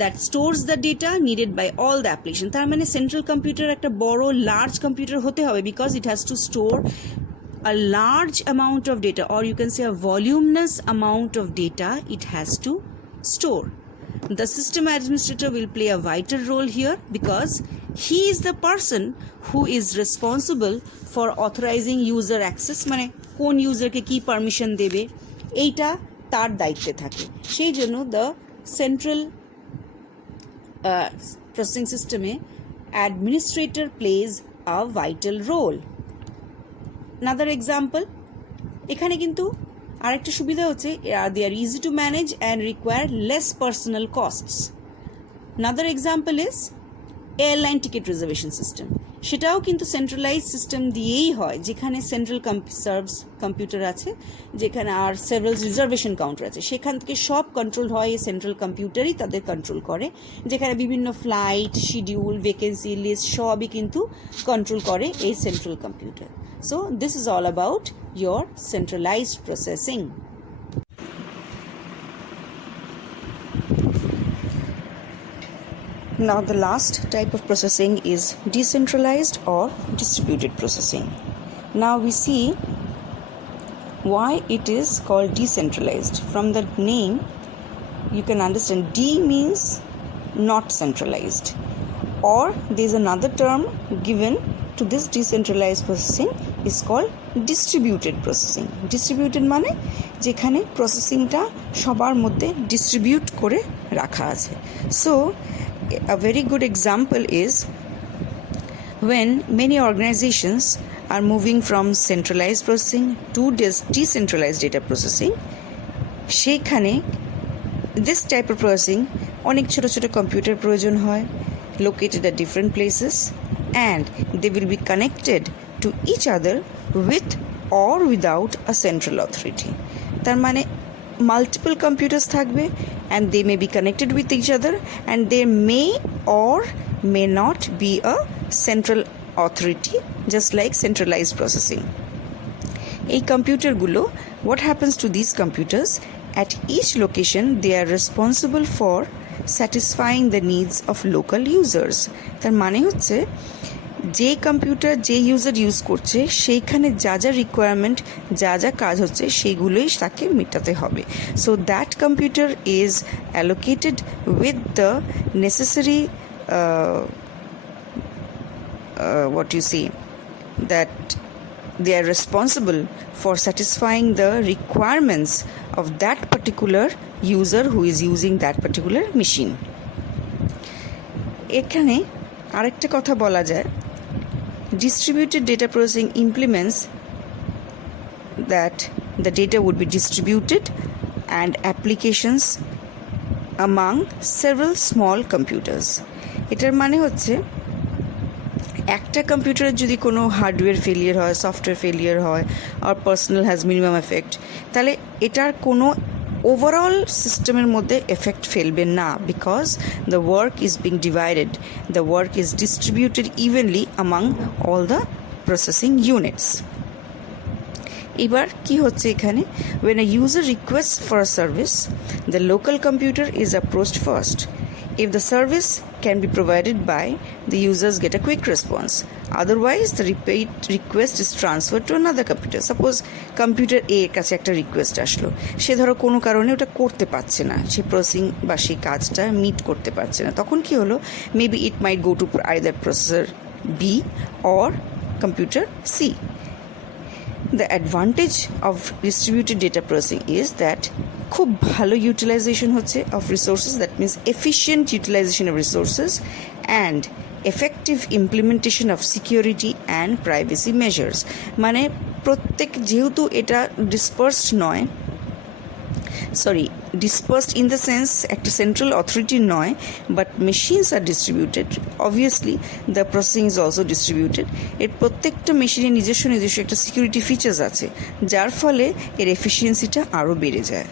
that stores the data needed by all the application. তার মানে central computer একটা বড় large computer হতে হবে, because it has to store a large amount of data, or you can say a voluminous amount of data it has to store. The system administrator will play a vital role here because he is the person who is responsible for authorizing user access। মানে কোন ইউজারকে কি permission দেবে এইটা তার দায়িত্বে থাকে। সেই জন্য দ্য সেন্ট্রাল প্রসেসিং সিস্টেমে administrator plays a vital role. another example, এখানে কিন্তু আরেকটা সুবিধা হচ্ছে they are easy to manage and require less personal costs. Another example is airline ticket reservation system, সেটাও কিন্তু সেন্ট্রালাইজ সিস্টেম দিয়েই হয়, যেখানে সেন্ট্রাল সার্ভস কম্পিউটার আছে, যেখানে আর সেভারাল রিজার্ভেশন কাউন্টার আছে, সেখান থেকে সব কন্ট্রোল হয় এই সেন্ট্রাল কম্পিউটারই তাদের কন্ট্রোল করে, যেখানে বিভিন্ন ফ্লাইট শিডিউল ভ্যাকেন্সি লিস্ট সবই কিন্তু কন্ট্রোল করে এই central computer. So this is all about your centralized processing. Now the last type of processing is decentralized or distributed processing. Now we see why it is called decentralized. From the name you can understand D means not centralized, or there is another term given to this decentralized processing is called distributed processing. Distributed মানে যেখানে প্রসেসিংটা সবার মধ্যে distribute করে রাখা আছে। So a very good example is when many organizations are moving from centralized processing to decentralized data processing, সেইখানে this type of processing অনেক ছোট ছোট কম্পিউটার প্রয়োজন হয়, located at different places, and they will be connected to each other with or without a central authority. তার মানে multiple computers থাকবে and they may be connected with each other, and there may or may not be a central authority, just like centralized processing. এই কম্পিউটারগুলো, what happens to these computers, at each location they are responsible for satisfying the needs of local users. তার মানে হচ্ছে যে computer যে user use করছে সেইখানে যা যা রিকোয়ারমেন্ট যা যা কাজ হচ্ছে সেইগুলোই তাকে মেটাতে হবে। So that computer is allocated with the necessary what you see, that they are responsible for satisfying the requirements of that particular user who is using that particular machine. এখানে আরেকটা কথা বলা যায়, distributed data processing implements that the data would be distributed and applications among several small computers. এটার মানে হচ্ছে একটা কম্পিউটারের যদি কোনো হার্ডওয়্যার ফেলিয়ার হয়, সফটওয়্যার ফেলিয়ার হয়, আর পার্সোনাল হ্যাজ মিনিমাম এফেক্ট, তাহলে এটার কোনো ওভারঅল সিস্টেমের মধ্যে এফেক্ট ফেলবে না, because the work is being divided, the work is distributed evenly among all the processing units. এবার কি হচ্ছে এখানে, when a user requests for a service, the local computer is approached first. If the service can be provided by, the users get a quick response. Otherwise, the repeat request is transferred to another computer. Suppose computer A এর কাছে একটা request আসলো, সে ধরো কোনো কারণে ওটা করতে পারছে না, সে প্রসেসিং বা সেই কাজটা মিট করতে পারছে না, তখন কি হলো, maybe it might go to either processor B or computer C. The advantage of distributed data processing is that খুব ভালো ইউটিলাইজেশন হচ্ছে of resources, that means efficient utilization of resources and effective implementation of security and privacy measures. মানে প্রত্যেক, যেহেতু এটা dispersed নয়, dispersed in the sense একটা central authority নয়, but machines are distributed, obviously the processing is also distributed. এর প্রত্যেকটা মেশিনের নিজস্ব একটা সিকিউরিটি ফিচার্স আছে, যার ফলে এর এফিসিয়েন্সিটা আরও বেড়ে যায়।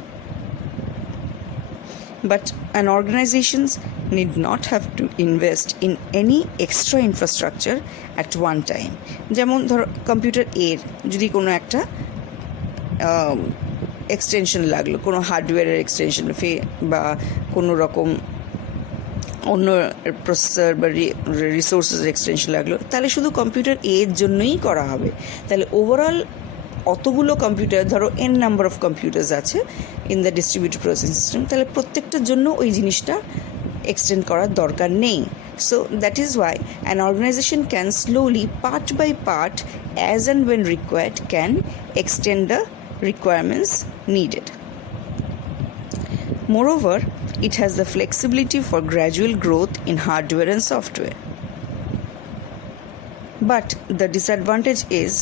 But an organizations need not have to invest in any extra infrastructure at one time. যেমন ধরো কম্পিউটার এর যদি কোনো একটা এক্সটেনশন লাগলো, কোনো হার্ডওয়্যারের এক্সটেনশন বা কোনো রকম অন্য প্রসেসর বা রিসোর্সের এক্সটেনশন লাগলো, তাহলে শুধু কম্পিউটার এর জন্যই করা হবে। তাহলে ওভারঅল অতগুলো কম্পিউটার, ধরো এন নাম্বার অফ কম্পিউটার্স আছে in the distributed processing system, তাহলে প্রত্যেকটার জন্য ওই জিনিসটা এক্সটেন্ড করার দরকার নেই। So that is why an organization can slowly, part by part, as and when required, can extend the requirements needed. Moreover, it has the flexibility for gradual growth in hardware and software. But the disadvantage is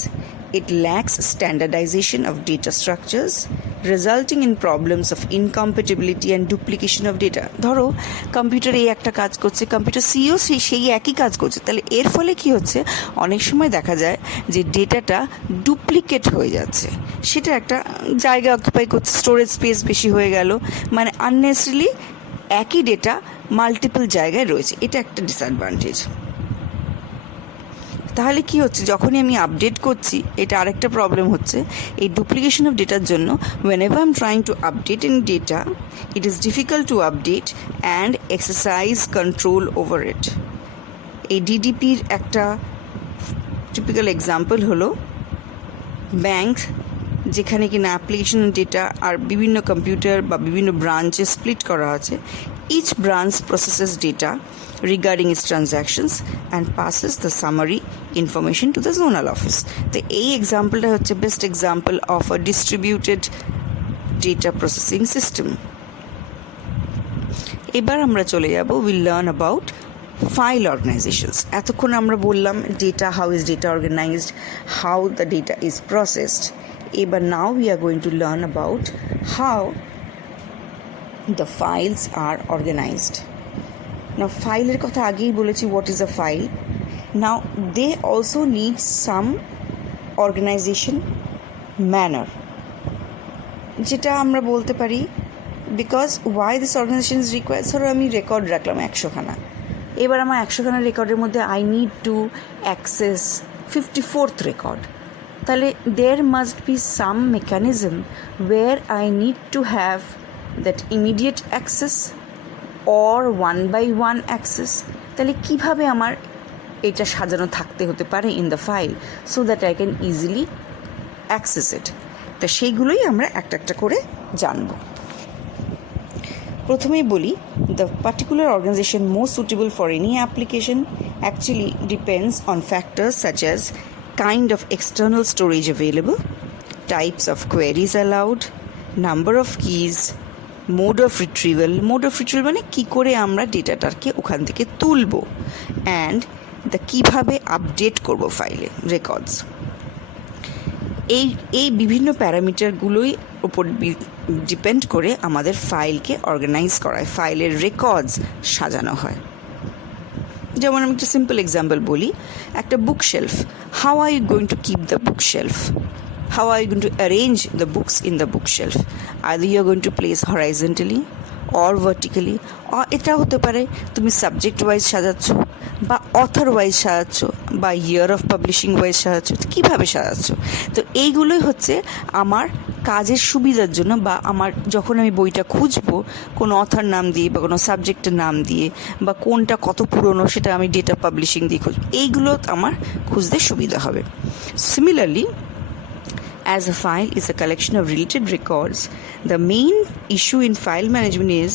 it lacks standardization of data structures resulting in problems of incompatibility and duplication of data. ধরো computer এই একটা কাজ করছে, computer CO সেই একই কাজ করছে, তাহলে এর ফলে কি হচ্ছে, অনেক সময় দেখা যায় যে ডেটাটা ডুপ্লিকেট হয়ে যাচ্ছে, সেটা একটা জায়গা অকুপাই করছে, স্টোরেজ স্পেস বেশি হয়ে গেল, মানে আননেসেসারিলি একই ডেটা মাল্টিপল জায়গায় রয়েছে, এটা একটা ডিসঅ্যাডভান্টেজ। তাহলে কি হচ্ছে, যখনই আমি আপডেট করছি, এটা আরেকটা প্রবলেম হচ্ছে এই ডুপ্লিকেশন অফ ডেটার জন্য। whenever I'm trying to update in data, it is difficult to update and exercise control over it. এই ডিডিপির একটা টিপিক্যাল এক্সাম্পল হলো ব্যাংক, যেখানে কিনা অ্যাপ্লিকেশন ডেটা আর বিভিন্ন কম্পিউটার বা বিভিন্ন ব্রাঞ্চে স্প্লিট করা আছে। Each branch processes data regarding its transactions and passes the summary information to the zonal office. তো এই এক্সাম্পলটা হচ্ছে best example of a distributed data processing system. এবার আমরা চলে যাব, will learn about file organisations. এতক্ষণ আমরা বললাম data, how is data organised, how the data is processed. এবার now we are going to learn about how the files are organized. Now ফাইলের কথা আগেই বলেছি, what is a file. Now they also need some organization manner, যেটা আমরা বলতে পারি, because why this organization is required. ধরো আমি রেকর্ড রাখলাম 100খানা, এবার আমার 100খানা রেকর্ডের মধ্যে I need to access 54th record, তাহলে there must be some mechanism where I need to have that immediate access or one by one access. তাহলে কিভাবে আমার এটা সাজানো থাকতে হতে পারে in the file so that I can easily access it. তা সেইগুলোই আমরা একটা একটা করে জানবো। প্রথমেই বলি, the particular organization most suitable for any application actually depends on factors such as kind of external storage available, types of queries allowed, number of keys, mode of retrieval মানে কী করে আমরা ডেটাটাকে ওখান থেকে তুলব, অ্যান্ড দ্য কীভাবে update করব ফাইলে records. এই বিভিন্ন প্যারামিটারগুলোই ওপর ডিপেন্ড করে আমাদের ফাইলকে অর্গানাইজ করায়, ফাইলের রেকর্ডস সাজানো হয়। যেমন আমি একটা সিম্পল এক্সাম্পল বলি, একটা book shelf, how are you going to keep the book shelf? How are you going to arrange the books in the bookshelf? Either you are going to place horizontally or vertically, or এটা হতে পারে তুমি subject wise সাজাচ্ছ বা author wise সাজাচ্ছ বা year of publishing wise সাজাচ্ছ, কীভাবে সাজাচ্ছ। তো এইগুলোই হচ্ছে আমার কাজের সুবিধার জন্য, বা আমার যখন আমি বইটা খুঁজবো কোনো অথর নাম দিয়ে বা কোনো সাবজেক্টের নাম দিয়ে, বা কোনটা কত পুরনো সেটা আমি ডেটা পাবলিশিং দিয়ে খুঁজবো, এইগুলো আমার খুঁজতে সুবিধা হবে। Similarly, as a file is a collection of related records, the main issue in file management is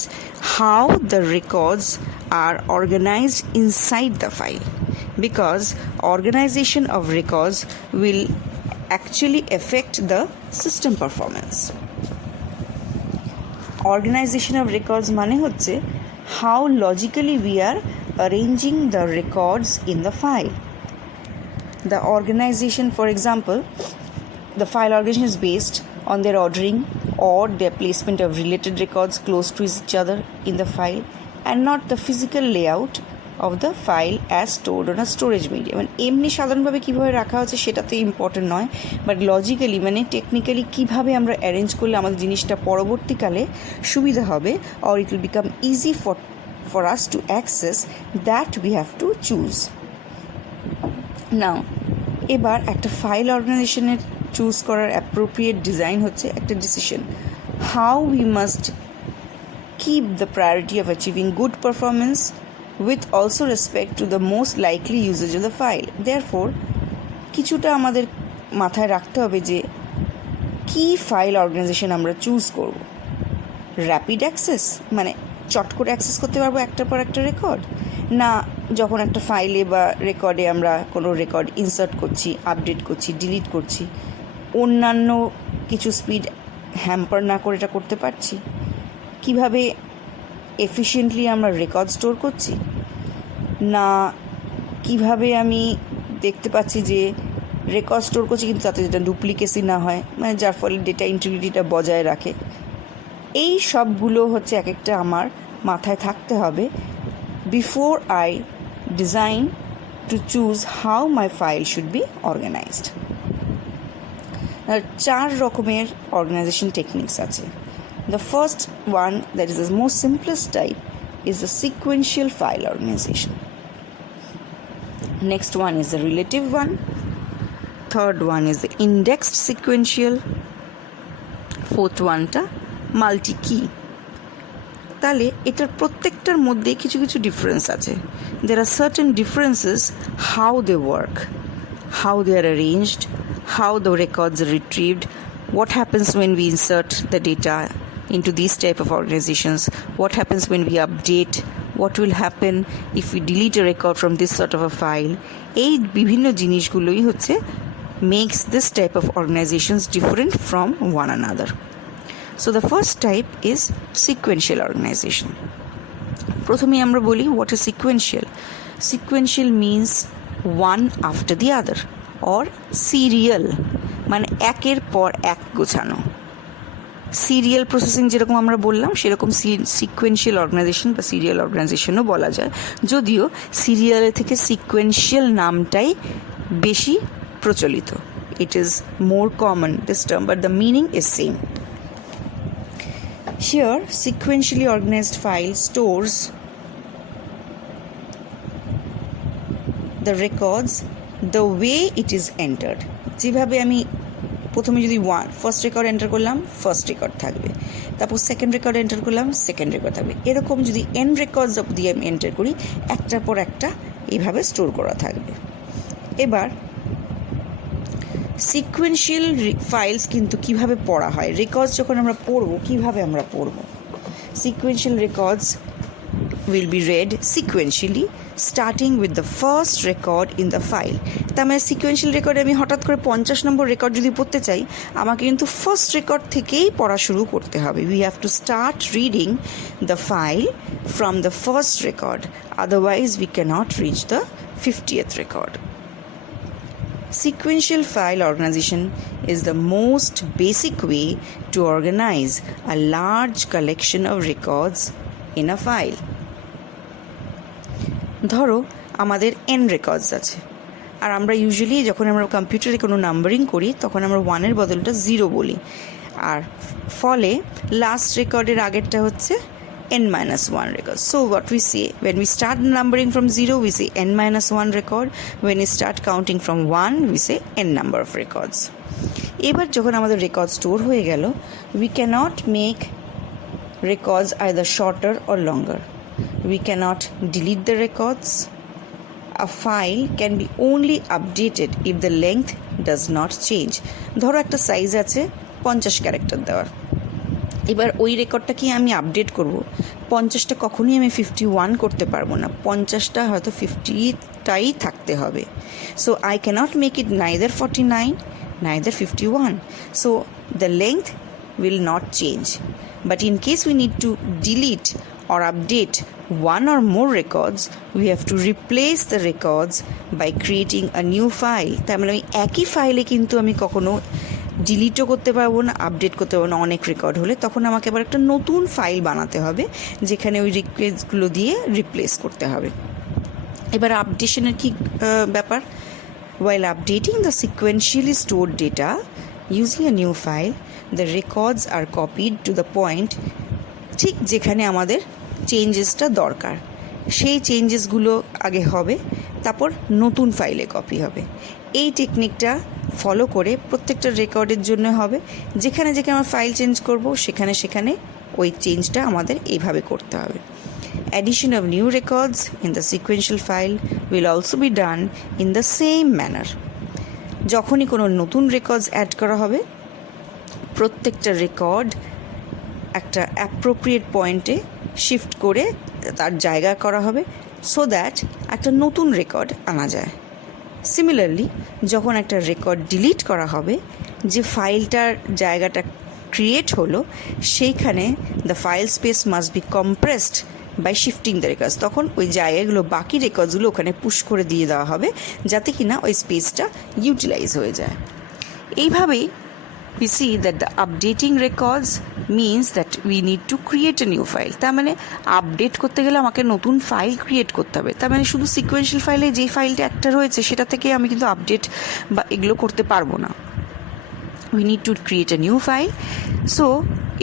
how the records are organized inside the file, because organization of records will actually affect the system performance. Organization of records মানে হচ্ছে how logically we are arranging the records in the file. The organization, for example, the file organization is based on their ordering or their placement of related records close to each other in the file, and not the physical layout of the file as stored on a storage media. মানে এমনি সাধারণভাবে কীভাবে রাখা আছে সেটা তো important নয়, but logically মানে টেকনিক্যালি কীভাবে আমরা অ্যারেঞ্জ করলে আমাদের জিনিসটা পরবর্তীকালে সুবিধা হবে, or it will become easy for us to access, that we have to choose. Now এবার একটা ফাইল অর্গানাইজেশনের চুজ করার অ্যাপ্রোপ্রিয়েট ডিজাইন হচ্ছে একটা decision, how we must keep the priority of achieving good performance with also respect to the most likely uses of the file. Therefore কিছুটা আমাদের মাথায় রাখতে হবে যে কী ফাইল অর্গানাইজেশন আমরা চুজ করব। র্যাপিড অ্যাক্সেস মানে চট করে অ্যাক্সেস করতে পারবো একটার পর একটা রেকর্ড, না যখন একটা ফাইলে বা রেকর্ডে আমরা কোনো রেকর্ড ইনসার্ট করছি, আপডেট করছি, ডিলিট করছি, অন্যান্য কিছু স্পিড হ্যাম্পার না করে এটা করতে পারছি, কিভাবে এফিশিয়েন্টলি আমরা রেকর্ড স্টোর করছি, না কিভাবে আমি দেখতে পাচ্ছি যে রেকর্ড স্টোর করছি কিন্তু তাতে যেটা ডুপ্লিকেসি না হয়, মানে যার ফলে ডেটা ইন্টিগ্রিটিটা বজায় রাখে। এই সবগুলো হচ্ছে এক একটা আমার মাথায় থাকতে হবে before I design to choose how my file should be organized. 4 রকমের অর্গানাইজেশন টেকনিক্স আছে। The first one, that is the most simplest type, is the sequential file organization. Next one is the relative one. Third one is the indexed sequential. Fourth one ta multi-key. তাহলে এটার প্রত্যেকটার মধ্যে কিছু কিছু difference আছে। There are certain differences how they work, how they are arranged, how the records are retrieved, what happens when we insert the data into these type of organizations, what happens when we update, what will happen if we delete a record from this sort of a file. এই বিভিন্ন জিনিসগুলোই হচ্ছে makes this type of organizations different from one another. So the first type is sequential organization. প্রথমে আমরা বলি what is sequential. Sequential means one after the other or serial, মানে একের পর এক গোছানো। সিরিয়াল প্রসেসিং যেরকম আমরা বললাম সেরকম সিকোয়েন্সিয়াল অর্গানাইজেশন বা সিরিয়াল অর্গানাইজেশনও বলা যায়, যদিও সিরিয়ালের থেকে সিকোয়েন্সিয়াল নামটাই বেশি প্রচলিত। It is more common this term, but the meaning is same. Here sequentially organized file stores the records the way it is entered. যেভাবে আমি প্রথমে যদি ফার্স্ট রেকর্ড এন্টার করলাম, ফার্স্ট রেকর্ড থাকবে, তারপর সেকেন্ড রেকর্ড এন্টার করলাম, second record থাকবে। এরকম যদি এন রেকর্ডস দিয়ে আমি এন্টার করি, একটার পর একটা এইভাবে স্টোর করা থাকবে। এবার সিকোয়েন্সিয়াল ফাইলস কিন্তু কিভাবে পড়া হয়, রেকর্ডস যখন আমরা পড়বো কিভাবে আমরা পড়বো। Sequential records will be read sequentially starting with the first record in the file. তার মানে সিকোয়েন্সিয়াল রেকর্ডে আমি হঠাৎ করে 50 নম্বর রেকর্ড যদি পড়তে চাই, আমাকে কিন্তু ফার্স্ট রেকর্ড থেকেই পড়া শুরু করতে হবে। We have to start reading the file from the first record, otherwise we cannot reach the 50th record. Sequential file organization is the most basic way to organize a large collection of records in a file. ধরো আমাদের N records আছে, আর আমরা usually যখন আমরা কম্পিউটারে কোনো numbering করি তখন আমরা 1-এর বদলটা 0 বলি, আর ফলে লাস্ট রেকর্ডের আগেরটা হচ্ছে n-1 record. So what we say, when we start numbering from 0 we say n-1 record, when we start counting from 1 we say n number of records. এবার যখন আমাদের রেকর্ড স্টোর হয়ে গেল, we cannot make records either shorter or longer. We cannot delete the records. A file can be only updated if the length does not change. ধরো একটা size আছে 50 character দেওয়ার, এবার ওই রেকর্ডটা কি আমি আপডেট করব, 50টা কখনোই আমি 51 করতে পারবো না, 50টা হয়তো 50টাই থাকতে হবে। So I can't make it neither 49 neither 51, so the length will not change. But in case we need to delete or update one or more records, we have to replace the records by creating a new file. তার মানে একই ফাইলে কিন্তু আমি কখনো ডিলিটও করতে পারবো না, আপডেট করতে পারবো না। অনেক রেকর্ড হলে তখন আমাকে আবার একটা নতুন ফাইল বানাতে হবে, যেখানে ওই রিকোয়েস্টগুলো দিয়ে রিপ্লেস করতে হবে। এবার আপডেশনের কি ব্যাপার? While updating the sequentially stored data using a new file, the records are copied to the point ঠিক যেখানে আমাদের চেঞ্জেসটা দরকার, সেই চেঞ্জেসগুলো আগে হবে, তারপর নতুন ফাইলে কপি হবে। এই টেকনিকটা ফলো করে প্রত্যেকটা রেকর্ডের জন্য হবে, যেখানে যেখানে আমরা ফাইল চেঞ্জ করব সেখানে সেখানে ওই চেঞ্জটা আমাদের এইভাবে করতে হবে। Addition of new records in the sequential file will also be done in the same manner. যখনই কোনো নতুন রেকর্ডস অ্যাড করা হবে, প্রত্যেকটা রেকর্ড একটা অ্যাপ্রোপ্রিয়েট পয়েন্টে শিফট করে তার জায়গা করা হবে, সো দ্যাট একটা নতুন রেকর্ড আনা যায়। সিমিলারলি যখন একটা রেকর্ড ডিলিট করা হবে, যে ফাইলটার জায়গাটা ক্রিয়েট হলো সেইখানে the file space must be compressed by shifting the records, তখন ওই জায়গাগুলো বাকি রেকর্ডসগুলো ওখানে পুশ করে দিয়ে দেওয়া হবে যাতে কিনা ওই স্পেসটা ইউটিলাইজ হয়ে যায়। এইভাবেই we see that the updating records means that we need to create a new file. তার মানে আপডেট করতে গেলে আমাকে নতুন ফাইল ক্রিয়েট করতে হবে। তার মানে শুধু সিকোয়েন্সিয়াল ফাইলে যে ফাইলটা একটা রয়েছে সেটা থেকে আমি কিন্তু আপডেট বা এগুলো করতে পারবো না। we need to create a new file, so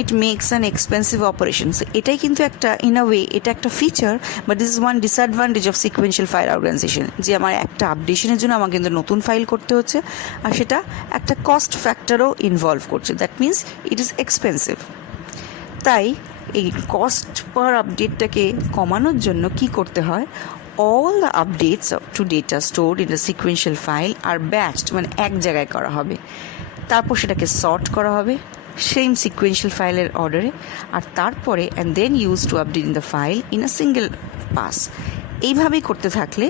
it makes an expensive operation. So এটাই কিন্তু একটা in a way এটা একটা feature, but this is one disadvantage of sequential file organization, যে আমার একটা আপডেশনের জন্য আমাকে কিন্তু নতুন ফাইল করতে হচ্ছে আর সেটা একটা কস্ট ফ্যাক্টরও ইনভলভ করছে, that means it is expensive. তাই এই কস্ট পার আপডেটটাকে কমানোর জন্য কি করতে হয়, all the updates to data stored in a sequential file are batched, মানে এক জায়গায় করা হবে, তারপর সেটাকে সর্ট করা হবে সেম সিকোয়েন্সিয়াল ফাইলের অর্ডারে, আর তারপরে and then use to update in the file in a single pass. এইভাবেই করতে থাকলে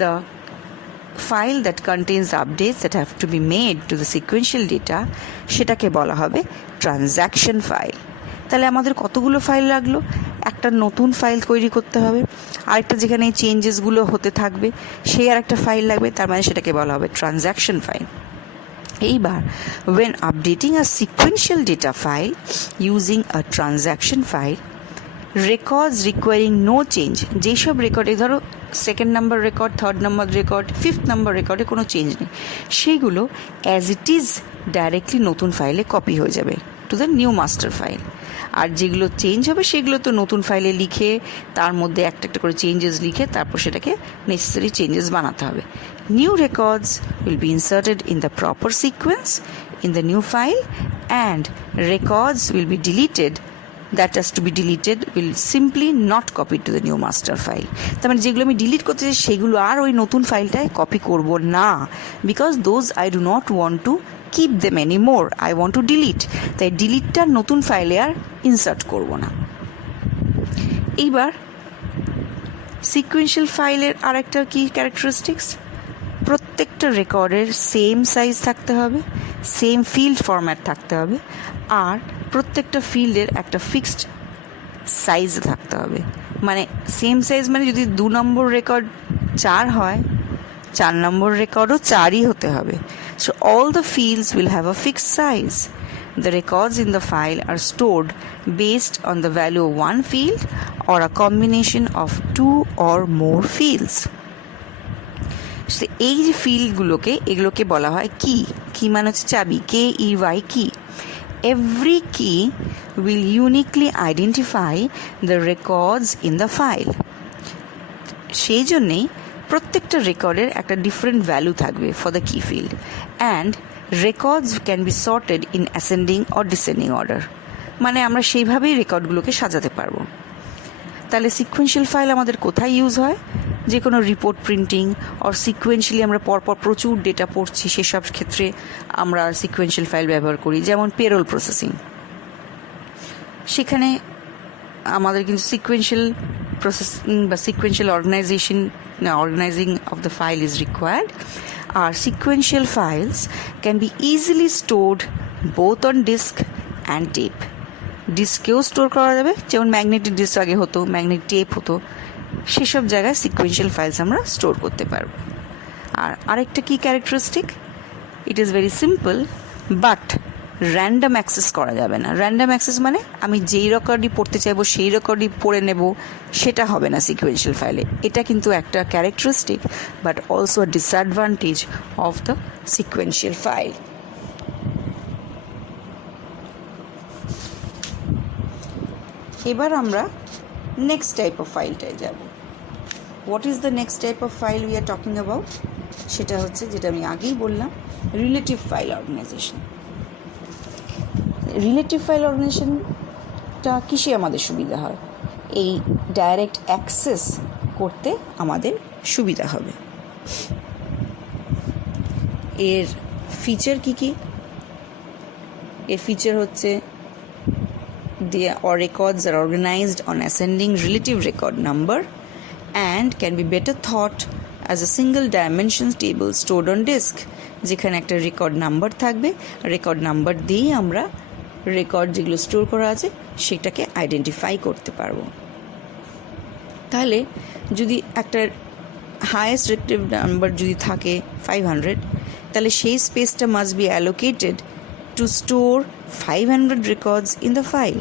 the file that contains the updates that have to be made to the sequential data সেটাকে বলা হবে ট্রানজ্যাকশন ফাইল। তাহলে আমাদের কতগুলো ফাইল লাগলো, একটা নতুন ফাইল তৈরি করতে হবে, আরেকটা যেখানে এই চেঞ্জেসগুলো হতে থাকবে সেই আর একটা ফাইল লাগবে, তার মানে সেটাকে বলা হবে ট্রানজ্যাকশন ফাইল। এইবার when updating a sequential data file using a transaction file, records requiring no change, যেসব রেকর্ডে ধরো second number record, third number record, fifth number রেকর্ডে কোনো চেঞ্জ নেই, সেইগুলো অ্যাজ ইট ইজ ডাইরেক্টলি নতুন ফাইলে কপি হয়ে যাবে to the new master file. আর যেগুলো চেঞ্জ হবে সেগুলো তো নতুন ফাইলে লিখে তার মধ্যে একটা একটা করে চেঞ্জেস লিখে তারপর সেটাকে নেসেসারি চেঞ্জেস বানাতে হবে। New records will be inserted in the proper sequence in the new file, and records will be deleted that has to be deleted will simply not copy to the new master file. তার মানে যেগুলো আমি delete করতে চাই সেগুলো আর ওই নতুন ফাইলটায় copy করব না, because those I do not want to keep them any more, I want to delete. তাই ডিলিটটা নতুন ফাইলে আর ইনসার্ট করব না। এইবার সিকোয়েন্সিয়াল ফাইলের আরেকটা কি ক্যারেক্টারিস্টিক্স, প্রত্যেকটা রেকর্ডের সেম সাইজ থাকতে হবে, সেম ফিল্ড ফরম্যাট থাকতে হবে, আর প্রত্যেকটা ফিল্ডের একটা ফিক্সড সাইজ থাকতে হবে। মানে সেম সাইজ মানে যদি 2 নম্বর রেকর্ড 4 হয়, 4 নম্বর রেকর্ডও 4ই হতে হবে। So all the fields will have a fixed size. The records in the file are stored based on the value of one field or a combination of 2 or more fields. এই যে ফিল্ডগুলোকে এগুলোকে বলা হয় কি, কি মানে হচ্ছে চাবি, KEY কি। এভরি কি will uniquely identify the records in the file. সেই জন্যেই প্রত্যেকটা রেকর্ডের একটা ডিফারেন্ট ভ্যালু থাকবে ফর দ্য কি field, and records can B sorted in ascending or descending order. মানে আমরা সেইভাবেই রেকর্ডগুলোকে সাজাতে পারবো। তাহলে সিকোয়েন্সিয়াল ফাইল আমাদের কোথায় ইউজ হয়, যে কোনো রিপোর্ট প্রিন্টিং অর সিকোয়েন্সিয়ালি আমরা পরপর প্রচুর ডেটা পড়ছি সেসব ক্ষেত্রে আমরা সিকোয়েন্সিয়াল ফাইল ব্যবহার করি। যেমন পেরোল প্রসেসিং, সেখানে আমাদের কিন্তু সিকোয়েন্সিয়াল প্রসেসিং বা sequential organizing of the file is required. Our sequential files can be easily stored both on disk and tape. ডিস্কেও স্টোর করা যাবে, যেমন ম্যাগনেটিক ডিস্ক আগে হতো, ম্যাগনেটিক টেপ হতো, সেসব জায়গায় সিকোয়েন্সিয়াল ফাইলস আমরা স্টোর করতে পারবো। আর আরেকটা কি characteristic, it is very simple, but random access করা যাবে না। র্যান্ডাম অ্যাক্সেস মানে আমি যেই রেকর্ডই পড়তে চাইবো সেই রেকর্ডই পড়ে নেব, সেটা হবে না সিকোয়েন্সিয়াল ফাইলে। এটা কিন্তু একটা characteristic but also a disadvantage of the sequential file. এবার আমরা নেক্সট টাইপ অফ ফাইলটায় যাব। What is the next type of file we are talking about, সেটা হচ্ছে যেটা আমি আগেই বললাম, relative file organisation. Relative file অর্গানাইজেশনটা কিসে আমাদের সুবিধা হয়, এই ডাইরেক্ট অ্যাক্সেস করতে আমাদের সুবিধা হবে। এর ফিচার কি কি, এর ফিচার হচ্ছে the or records are organized on ascending relative record number and can be better thought as a single dimension table stored on disk, যেখানে একটা রেকর্ড নাম্বার থাকবে, রেকর্ড নাম্বার দিয়ে আমরা রেকর্ড যেগুলো স্টোর করা আছে সেটাকে আইডেন্টিফাই করতে পারবো। তাহলে যদি একটা হায়েস্ট রিলেটিভ নাম্বার যদি থাকে 500, তাহলে সেই স্পেসটা must be allocated two store 500 records in the file.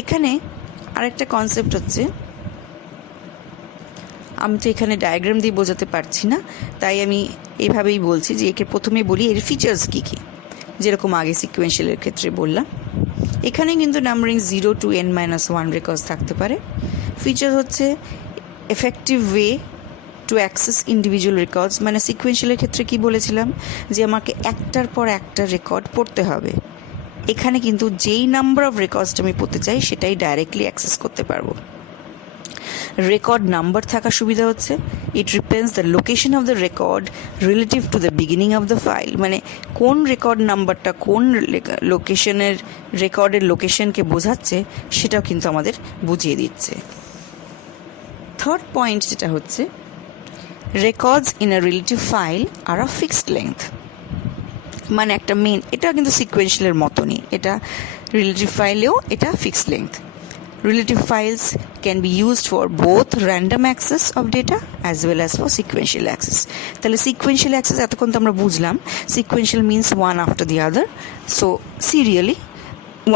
এখানে আরেকটা কনসেপ্ট হচ্ছে, আমি তো এখানে ডায়াগ্রাম দিয়ে বোঝাতে পারছি না, তাই আমি এভাবেই বলছি যে একে প্রথমে বলি এর ফিচার্স কী কী, যেরকম আগে সিকোয়েন্সিয়ালের ক্ষেত্রে বললাম। এখানে কিন্তু নাম্বারিং 0 to n-1 রেকর্ডস থাকতে পারে। ফিচার হচ্ছে effective way to access individual records, মানে সিকোয়েন্সিয়ালের ক্ষেত্রে কি বলেছিলাম যে আমাকে একটার পর একটা রেকর্ড পড়তে হবে। এখানে কিন্তু যেই নাম্বার অফ রেকর্ডসটা আমি পড়তে চাই সেটাই ডাইরেক্টলি অ্যাক্সেস করতে পারবো। রেকর্ড নাম্বার থাকার সুবিধা হচ্ছে ইট represents the location of the record relative to the beginning of the file, মানে কোন রেকর্ড নাম্বারটা কোন লোকেশনের রেকর্ডের লোকেশনকে বোঝাচ্ছে সেটাও কিন্তু আমাদের বুঝিয়ে দিচ্ছে। থার্ড পয়েন্ট যেটা হচ্ছে, records in a relative file are a fixed length, মানে একটা এটা কিন্তু সিকোয়েন্সিয়ালের মতনই, এটা রিলেটিভ ফাইলেও এটা fixed length. Relative files can be used for both random access of data as well as for sequential access. তাহলে sequential access এতক্ষণ তো আমরা বুঝলাম, sequential means one after the other, so serially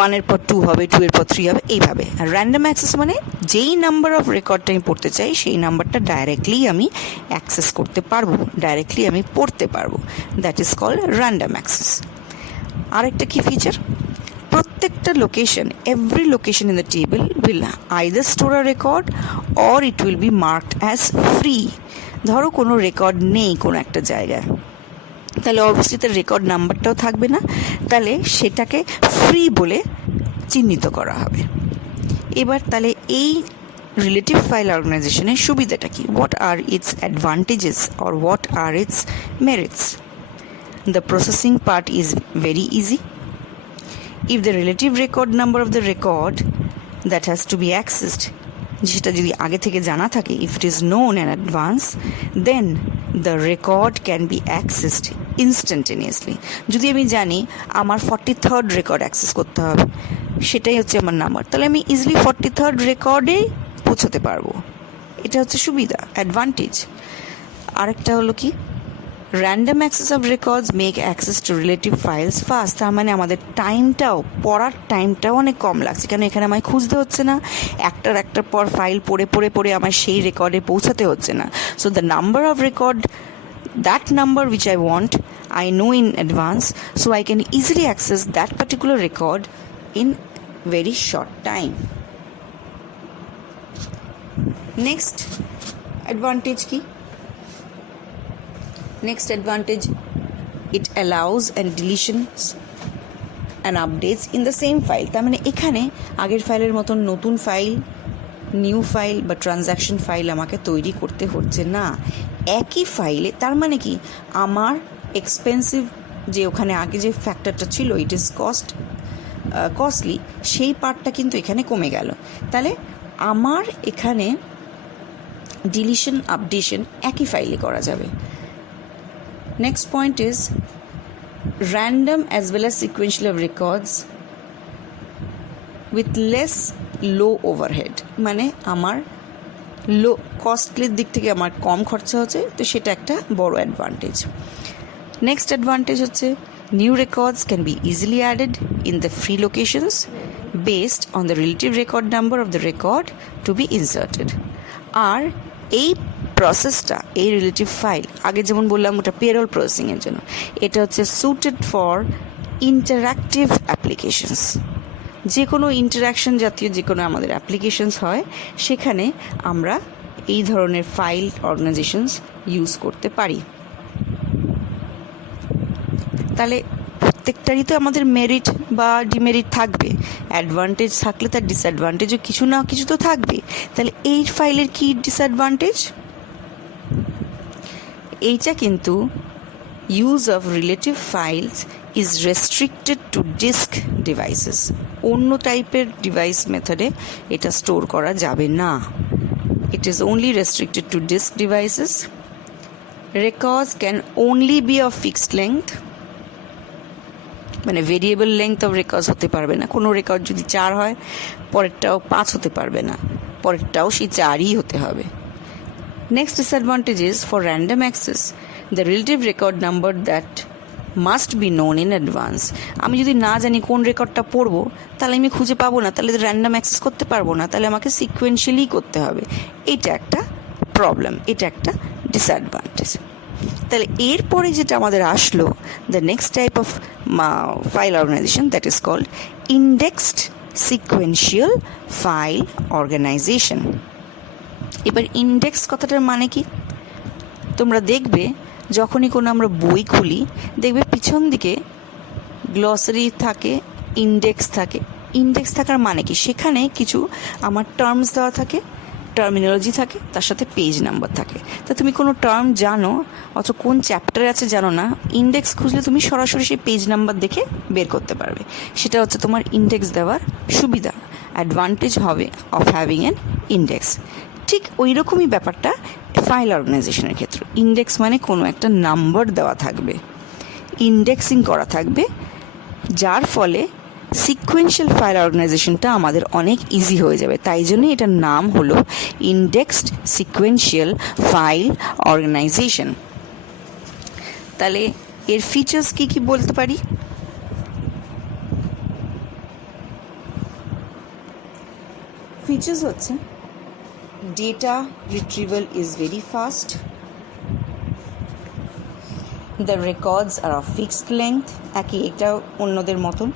1 এর পর 2 হবে, 2 এর পর 3 হবে, এইভাবে। আর random access মানে যেই নাম্বার অফ রেকর্ডটা আমি পড়তে চাই সেই নাম্বারটা ডাইরেক্টলি আমি অ্যাক্সেস করতে পারবো, ডাইরেক্টলি আমি পড়তে পারবো, that is called random access. আরেকটা কি ফিচার, প্রত্যেকটা location, every location in the table will either store a record or it will be marked as free. ধরো কোনো রেকর্ড নেই কোনো একটা জায়গায়, তাহলে অবভিয়াসলি তার রেকর্ড নাম্বারটাও থাকবে না, তাহলে সেটাকে ফ্রি বলে চিহ্নিত করা হবে। এবার তাহলে এই রিলেটিভ ফাইল অর্গানাইজেশনের সুবিধাটা কি, what are it's advantages or what are it's merits? The processing part is very easy. If the relative record number of the record that has to be accessed, যেটা যদি আগে থেকে জানা থাকে, if it is known in advance, then the record can be accessed instantaneously. যদি আমি জানি আমার 43rd রেকর্ড অ্যাক্সেস করতে হবে, সেটাই হচ্ছে আমার নাম্বার, তাহলে আমি ইজিলি 43rd রেকর্ডে পৌঁছতে পারবো। এটা হচ্ছে সুবিধা, অ্যাডভান্টেজ। আরেকটা হলো কি, random access of records make access to relative files fast. তার মানে আমাদের টাইমটাও, পড়ার টাইমটাও অনেক কম লাগছে, কারণ এখানে আমায় খুঁজতে হচ্ছে না, একটার পর ফাইল পড়ে আমার সেই রেকর্ডে পৌঁছাতে হচ্ছে না। So the number of record, that number which I want, I know in advance, so I can easily access that particular record in very short time. Next advantage কি? Next advantage, it allows and deletions and updates in the same file. তার মানে এখানে আগের ফাইলের মতন নতুন file, new file বা transaction file আমাকে তৈরি করতে হচ্ছে না, একই ফাইলে। তার মানে কি, আমার এক্সপেন্সিভ যে ওখানে আগে যে ফ্যাক্টরটা ছিল, ইট ইজ কস্টলি, সেই পার্টটা কিন্তু এখানে কমে গেল। তাহলে আমার এখানে ডিলিশন আপডেশন একই ফাইলে করা যাবে। Next point is random as well as sequential of records with less low overhead, মানে আমার লো কস্টলির দিক থেকে আমার কম খরচা হচ্ছে, তো সেটা একটা বড় অ্যাডভান্টেজ। নেক্সট অ্যাডভান্টেজ হচ্ছে new records can be easily added in the free locations based on the relative record number of the record to be inserted. আর এই প্রসেসটা, এই রিলেটিভ ফাইল, আগে যেমন বললাম ওটা পেরোল প্রসেসিংয়ের জন্য, এটা হচ্ছে সুটেড ফর ইন্টারঅ্যাক্টিভ অ্যাপ্লিকেশনস। যে কোনো ইন্টারাকশন জাতীয় যে কোনো আমাদের অ্যাপ্লিকেশনস হয়, সেখানে আমরা এই ধরনের ফাইল অর্গানাইজেশনস ইউজ করতে পারি। তাহলে প্রত্যেকটারই তো আমাদের মেরিট বা ডিমেরিট থাকবে, অ্যাডভান্টেজ থাকলে তার ডিসঅ্যাডভান্টেজও কিছু না কিছু তো থাকবে। তাহলে এই ফাইলের কি ডিসঅ্যাডভান্টেজ? এইটা কিন্তু use of relative files is restricted to disk devices. অন্য টাইপের ডিভাইস মেথডে এটা স্টোর করা যাবে না, it is only restricted to disk devices. Records can only be of fixed length, মানে ভেরিয়েবল লেংথ অফ রেকর্ডস হতে পারবে না। কোনো রেকর্ড যদি 4 হয়, পরেরটাও 5 হতে পারবে না। পরেরটাও সেই 4ই হতে হবে। Next disadvantage is for random access the relative record number that must be known in advance. আমি যদি না জানি কোন রেকর্ডটা পড়বো তাহলে আমি খুঁজে পাবো না, তাহলে র্যান্ডম অ্যাক্সেস করতে পারবো না, তাহলে আমাকে সিকোয়েন্সিয়ালি করতে হবে। এটা একটা প্রবলেম, এটা একটা ডিসঅ্যাডভান্টেজ। তাহলে এরপরে যেটা আমাদের আসলো, the next type of file organization that is called indexed sequential file organization. এবার ইন্ডেক্স কথাটার মানে কি? তোমরা দেখবে যখনই কোনো আমরা বই খুলি, দেখবে পিছন দিকে গ্লসারি থাকে, ইন্ডেক্স থাকে। ইন্ডেক্স থাকার মানে কি? সেখানে কিছু আমার টার্মস দেওয়া থাকে, টার্মিনোলজি থাকে, তার সাথে পেজ নাম্বার থাকে। তা তুমি কোনো টার্ম জানো অথচ কোন চ্যাপ্টারে আছে জানো না, ইন্ডেক্স খুঁজলে তুমি সরাসরি সেই পেজ নাম্বার দেখে বের করতে পারবে। সেটা হচ্ছে তোমার ইন্ডেক্স দেওয়ার সুবিধা, অ্যাডভান্টেজ হবে অফ হ্যাভিং অ্যান ইন্ডেক্স। ঠিক ওই রকমই ব্যাপারটা ফাইল অর্গানাইজেশনের ক্ষেত্রে। ইন্ডেক্স মানে কোনো একটা নাম্বার দেওয়া থাকবে, ইন্ডেক্সিং করা থাকবে, যার ফলে সিকোয়েন্সিয়াল ফাইল অর্গানাইজেশনটা আমাদের অনেক ইজি হয়ে যাবে। তাই জন্য এটার নাম হলো ইন্ডেক্সড সিকোয়েন্সিয়াল ফাইল অর্গানাইজেশন। তাহলে এর ফিচার্স কি কি বলতে পারি? ফিচার্স হচ্ছে data retrieval is very fast, the records are of fixed length, একই এটাও অন্যদের মতন।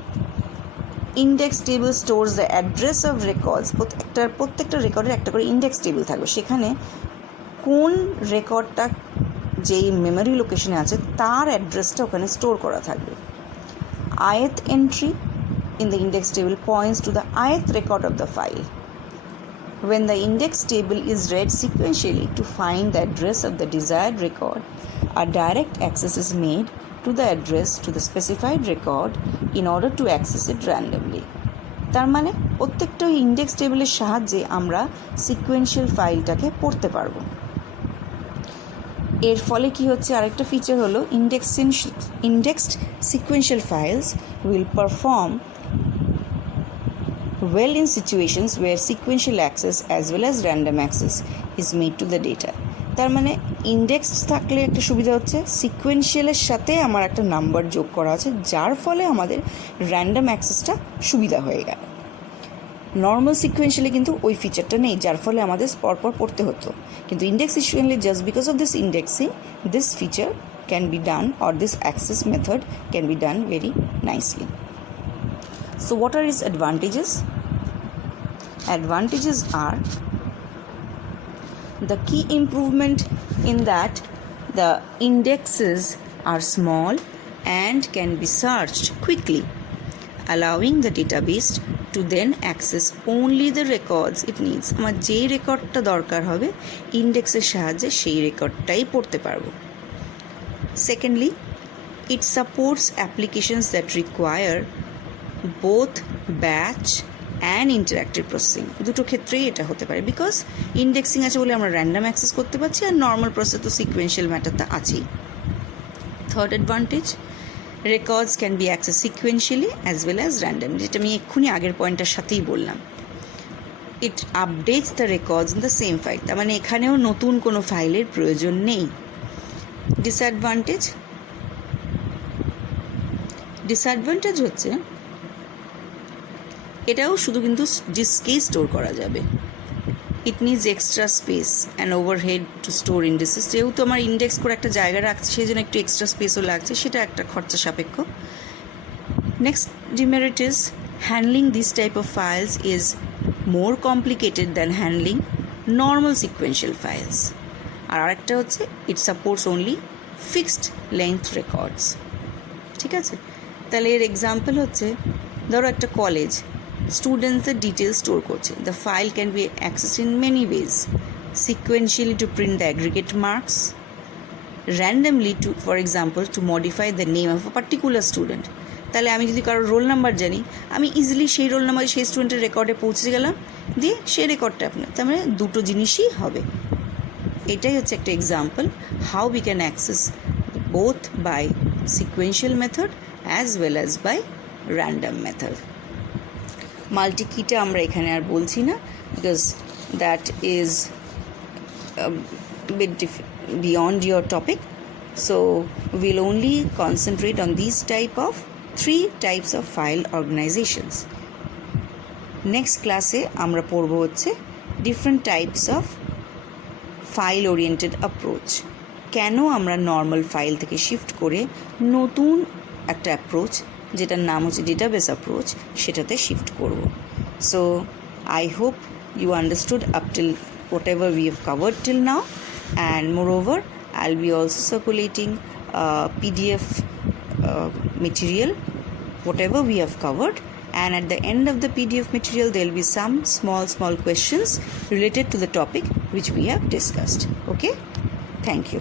Index table stores the address of records, প্রত্যেকটা রেকর্ডের একটা করে ইন্ডেক্স টেবিল থাকবে, সেখানে কোন রেকর্ডটা যেই মেমোরি লোকেশনে আছে তার অ্যাড্রেসটা ওখানে স্টোর করা থাকবে। ith entry in the index table points to the ith record of the file. When the index table is read sequentially to find the address of the desired record, a direct access is made to the address to the specified record in order to access it randomly. তার মানে প্রত্যেকটা index টেবিলের সাহায্যে আমরা sequential ফাইলটাকে পড়তে পারবো। এর ফলে কি হচ্ছে, আরেকটা ফিচার হলো indexed sequential files will perform well in situations where sequential access as well as random access is made to the data. তার মানে ইন্ডেক্স থাকলে একটা সুবিধা হচ্ছে সিকোয়েন্সিয়ালের সাথে আমার একটা নাম্বার যোগ করা আছে, যার ফলে আমাদের র্যান্ডম অ্যাক্সেসটা সুবিধা হয়ে গেল। নর্মাল সিকোয়েন্সিয়ালে কিন্তু ওই ফিচারটা নেই, যার ফলে আমাদের পরপর পড়তে হতো। কিন্তু index sequentially just because of this indexing, this feature can be done or this access method can be done very nicely. So what are its advantages? Advantages are the key improvement in that the indexes are small and can be searched quickly, allowing the database to then access only the records it needs. আমার যে রেকর্ডটা দরকার হবে ইন্ডেক্সের সাহায্যে সেই রেকর্ডটাই পড়তে পারবো। Secondly, it supports applications that require both batch and interactive processing, দুটো ক্ষেত্রেই এটা হতে পারে। বিকজ ইন্ডেক্সিং আছে বলে আমরা র্যান্ডাম অ্যাক্সেস করতে পারছি, আর নর্মাল প্রসেস তো সিকোয়েন্সিয়াল ম্যাটারটা আছেই। Third advantage, records can be access sequentially as well as random, যেটা আমি এক্ষুনি আগের পয়েন্টটার সাথেই বললাম। It updates the records in the same file, তার মানে এখানেও নতুন কোনো ফাইলের প্রয়োজন নেই। ডিসঅ্যাডভান্টেজ হচ্ছে এটাও শুধু কিন্তু ডিস্কেই স্টোর করা যাবে। It needs extra space and overhead two store indexes, যেহেতু আমার ইন্ডেক্স করে একটা জায়গা রাখছে সেই জন্য একটু এক্সট্রা স্পেসও লাগছে, সেটা একটা খরচা সাপেক্ষ। Next demerit is handling this type of files is more complicated than handling normal sequential files. আর আরেকটা হচ্ছে it supports only fixed length records. ঠিক আছে, তাহলে এর এক্সাম্পল হচ্ছে ধরো একটা কলেজ, স্টুডেন্টসদের ডিটেলস স্টোর করছে। The file can be accessed in many ways, sequentially to print the aggregate marks, randomly to for example to modify the name of a particular student. তাহলে আমি যদি কারোর রোল নাম্বার জানি, আমি easily সেই roll number সেই স্টুডেন্টের রেকর্ডে পৌঁছে গেলাম, দিয়ে সেই রেকর্ডটা আপনার, তার মানে দুটো জিনিসই হবে। এটাই হচ্ছে একটা example how we can access both by sequential method as well as by random method. Multi কিটা আমরা এখানে আর বলছি না, because that is a bit beyond your topic, so we'll only concentrate on these three types of file organizations. Next class আমরা পড়ব হচ্ছে different types of file oriented approach, কেন আমরা নর্মাল ফাইল থেকে শিফট করে নতুন একটা অ্যাপ্রোচ যেটার নাম হচ্ছে ডেটাবেস অ্যাপ্রোচ সেটাতে শিফট করব. So I hope you understood up till whatever we have covered till now, and moreover I'll be also circulating PDF material whatever we have covered, and at the end of the PDF material there will be some small questions related to the topic which we have discussed. Okay, thank you.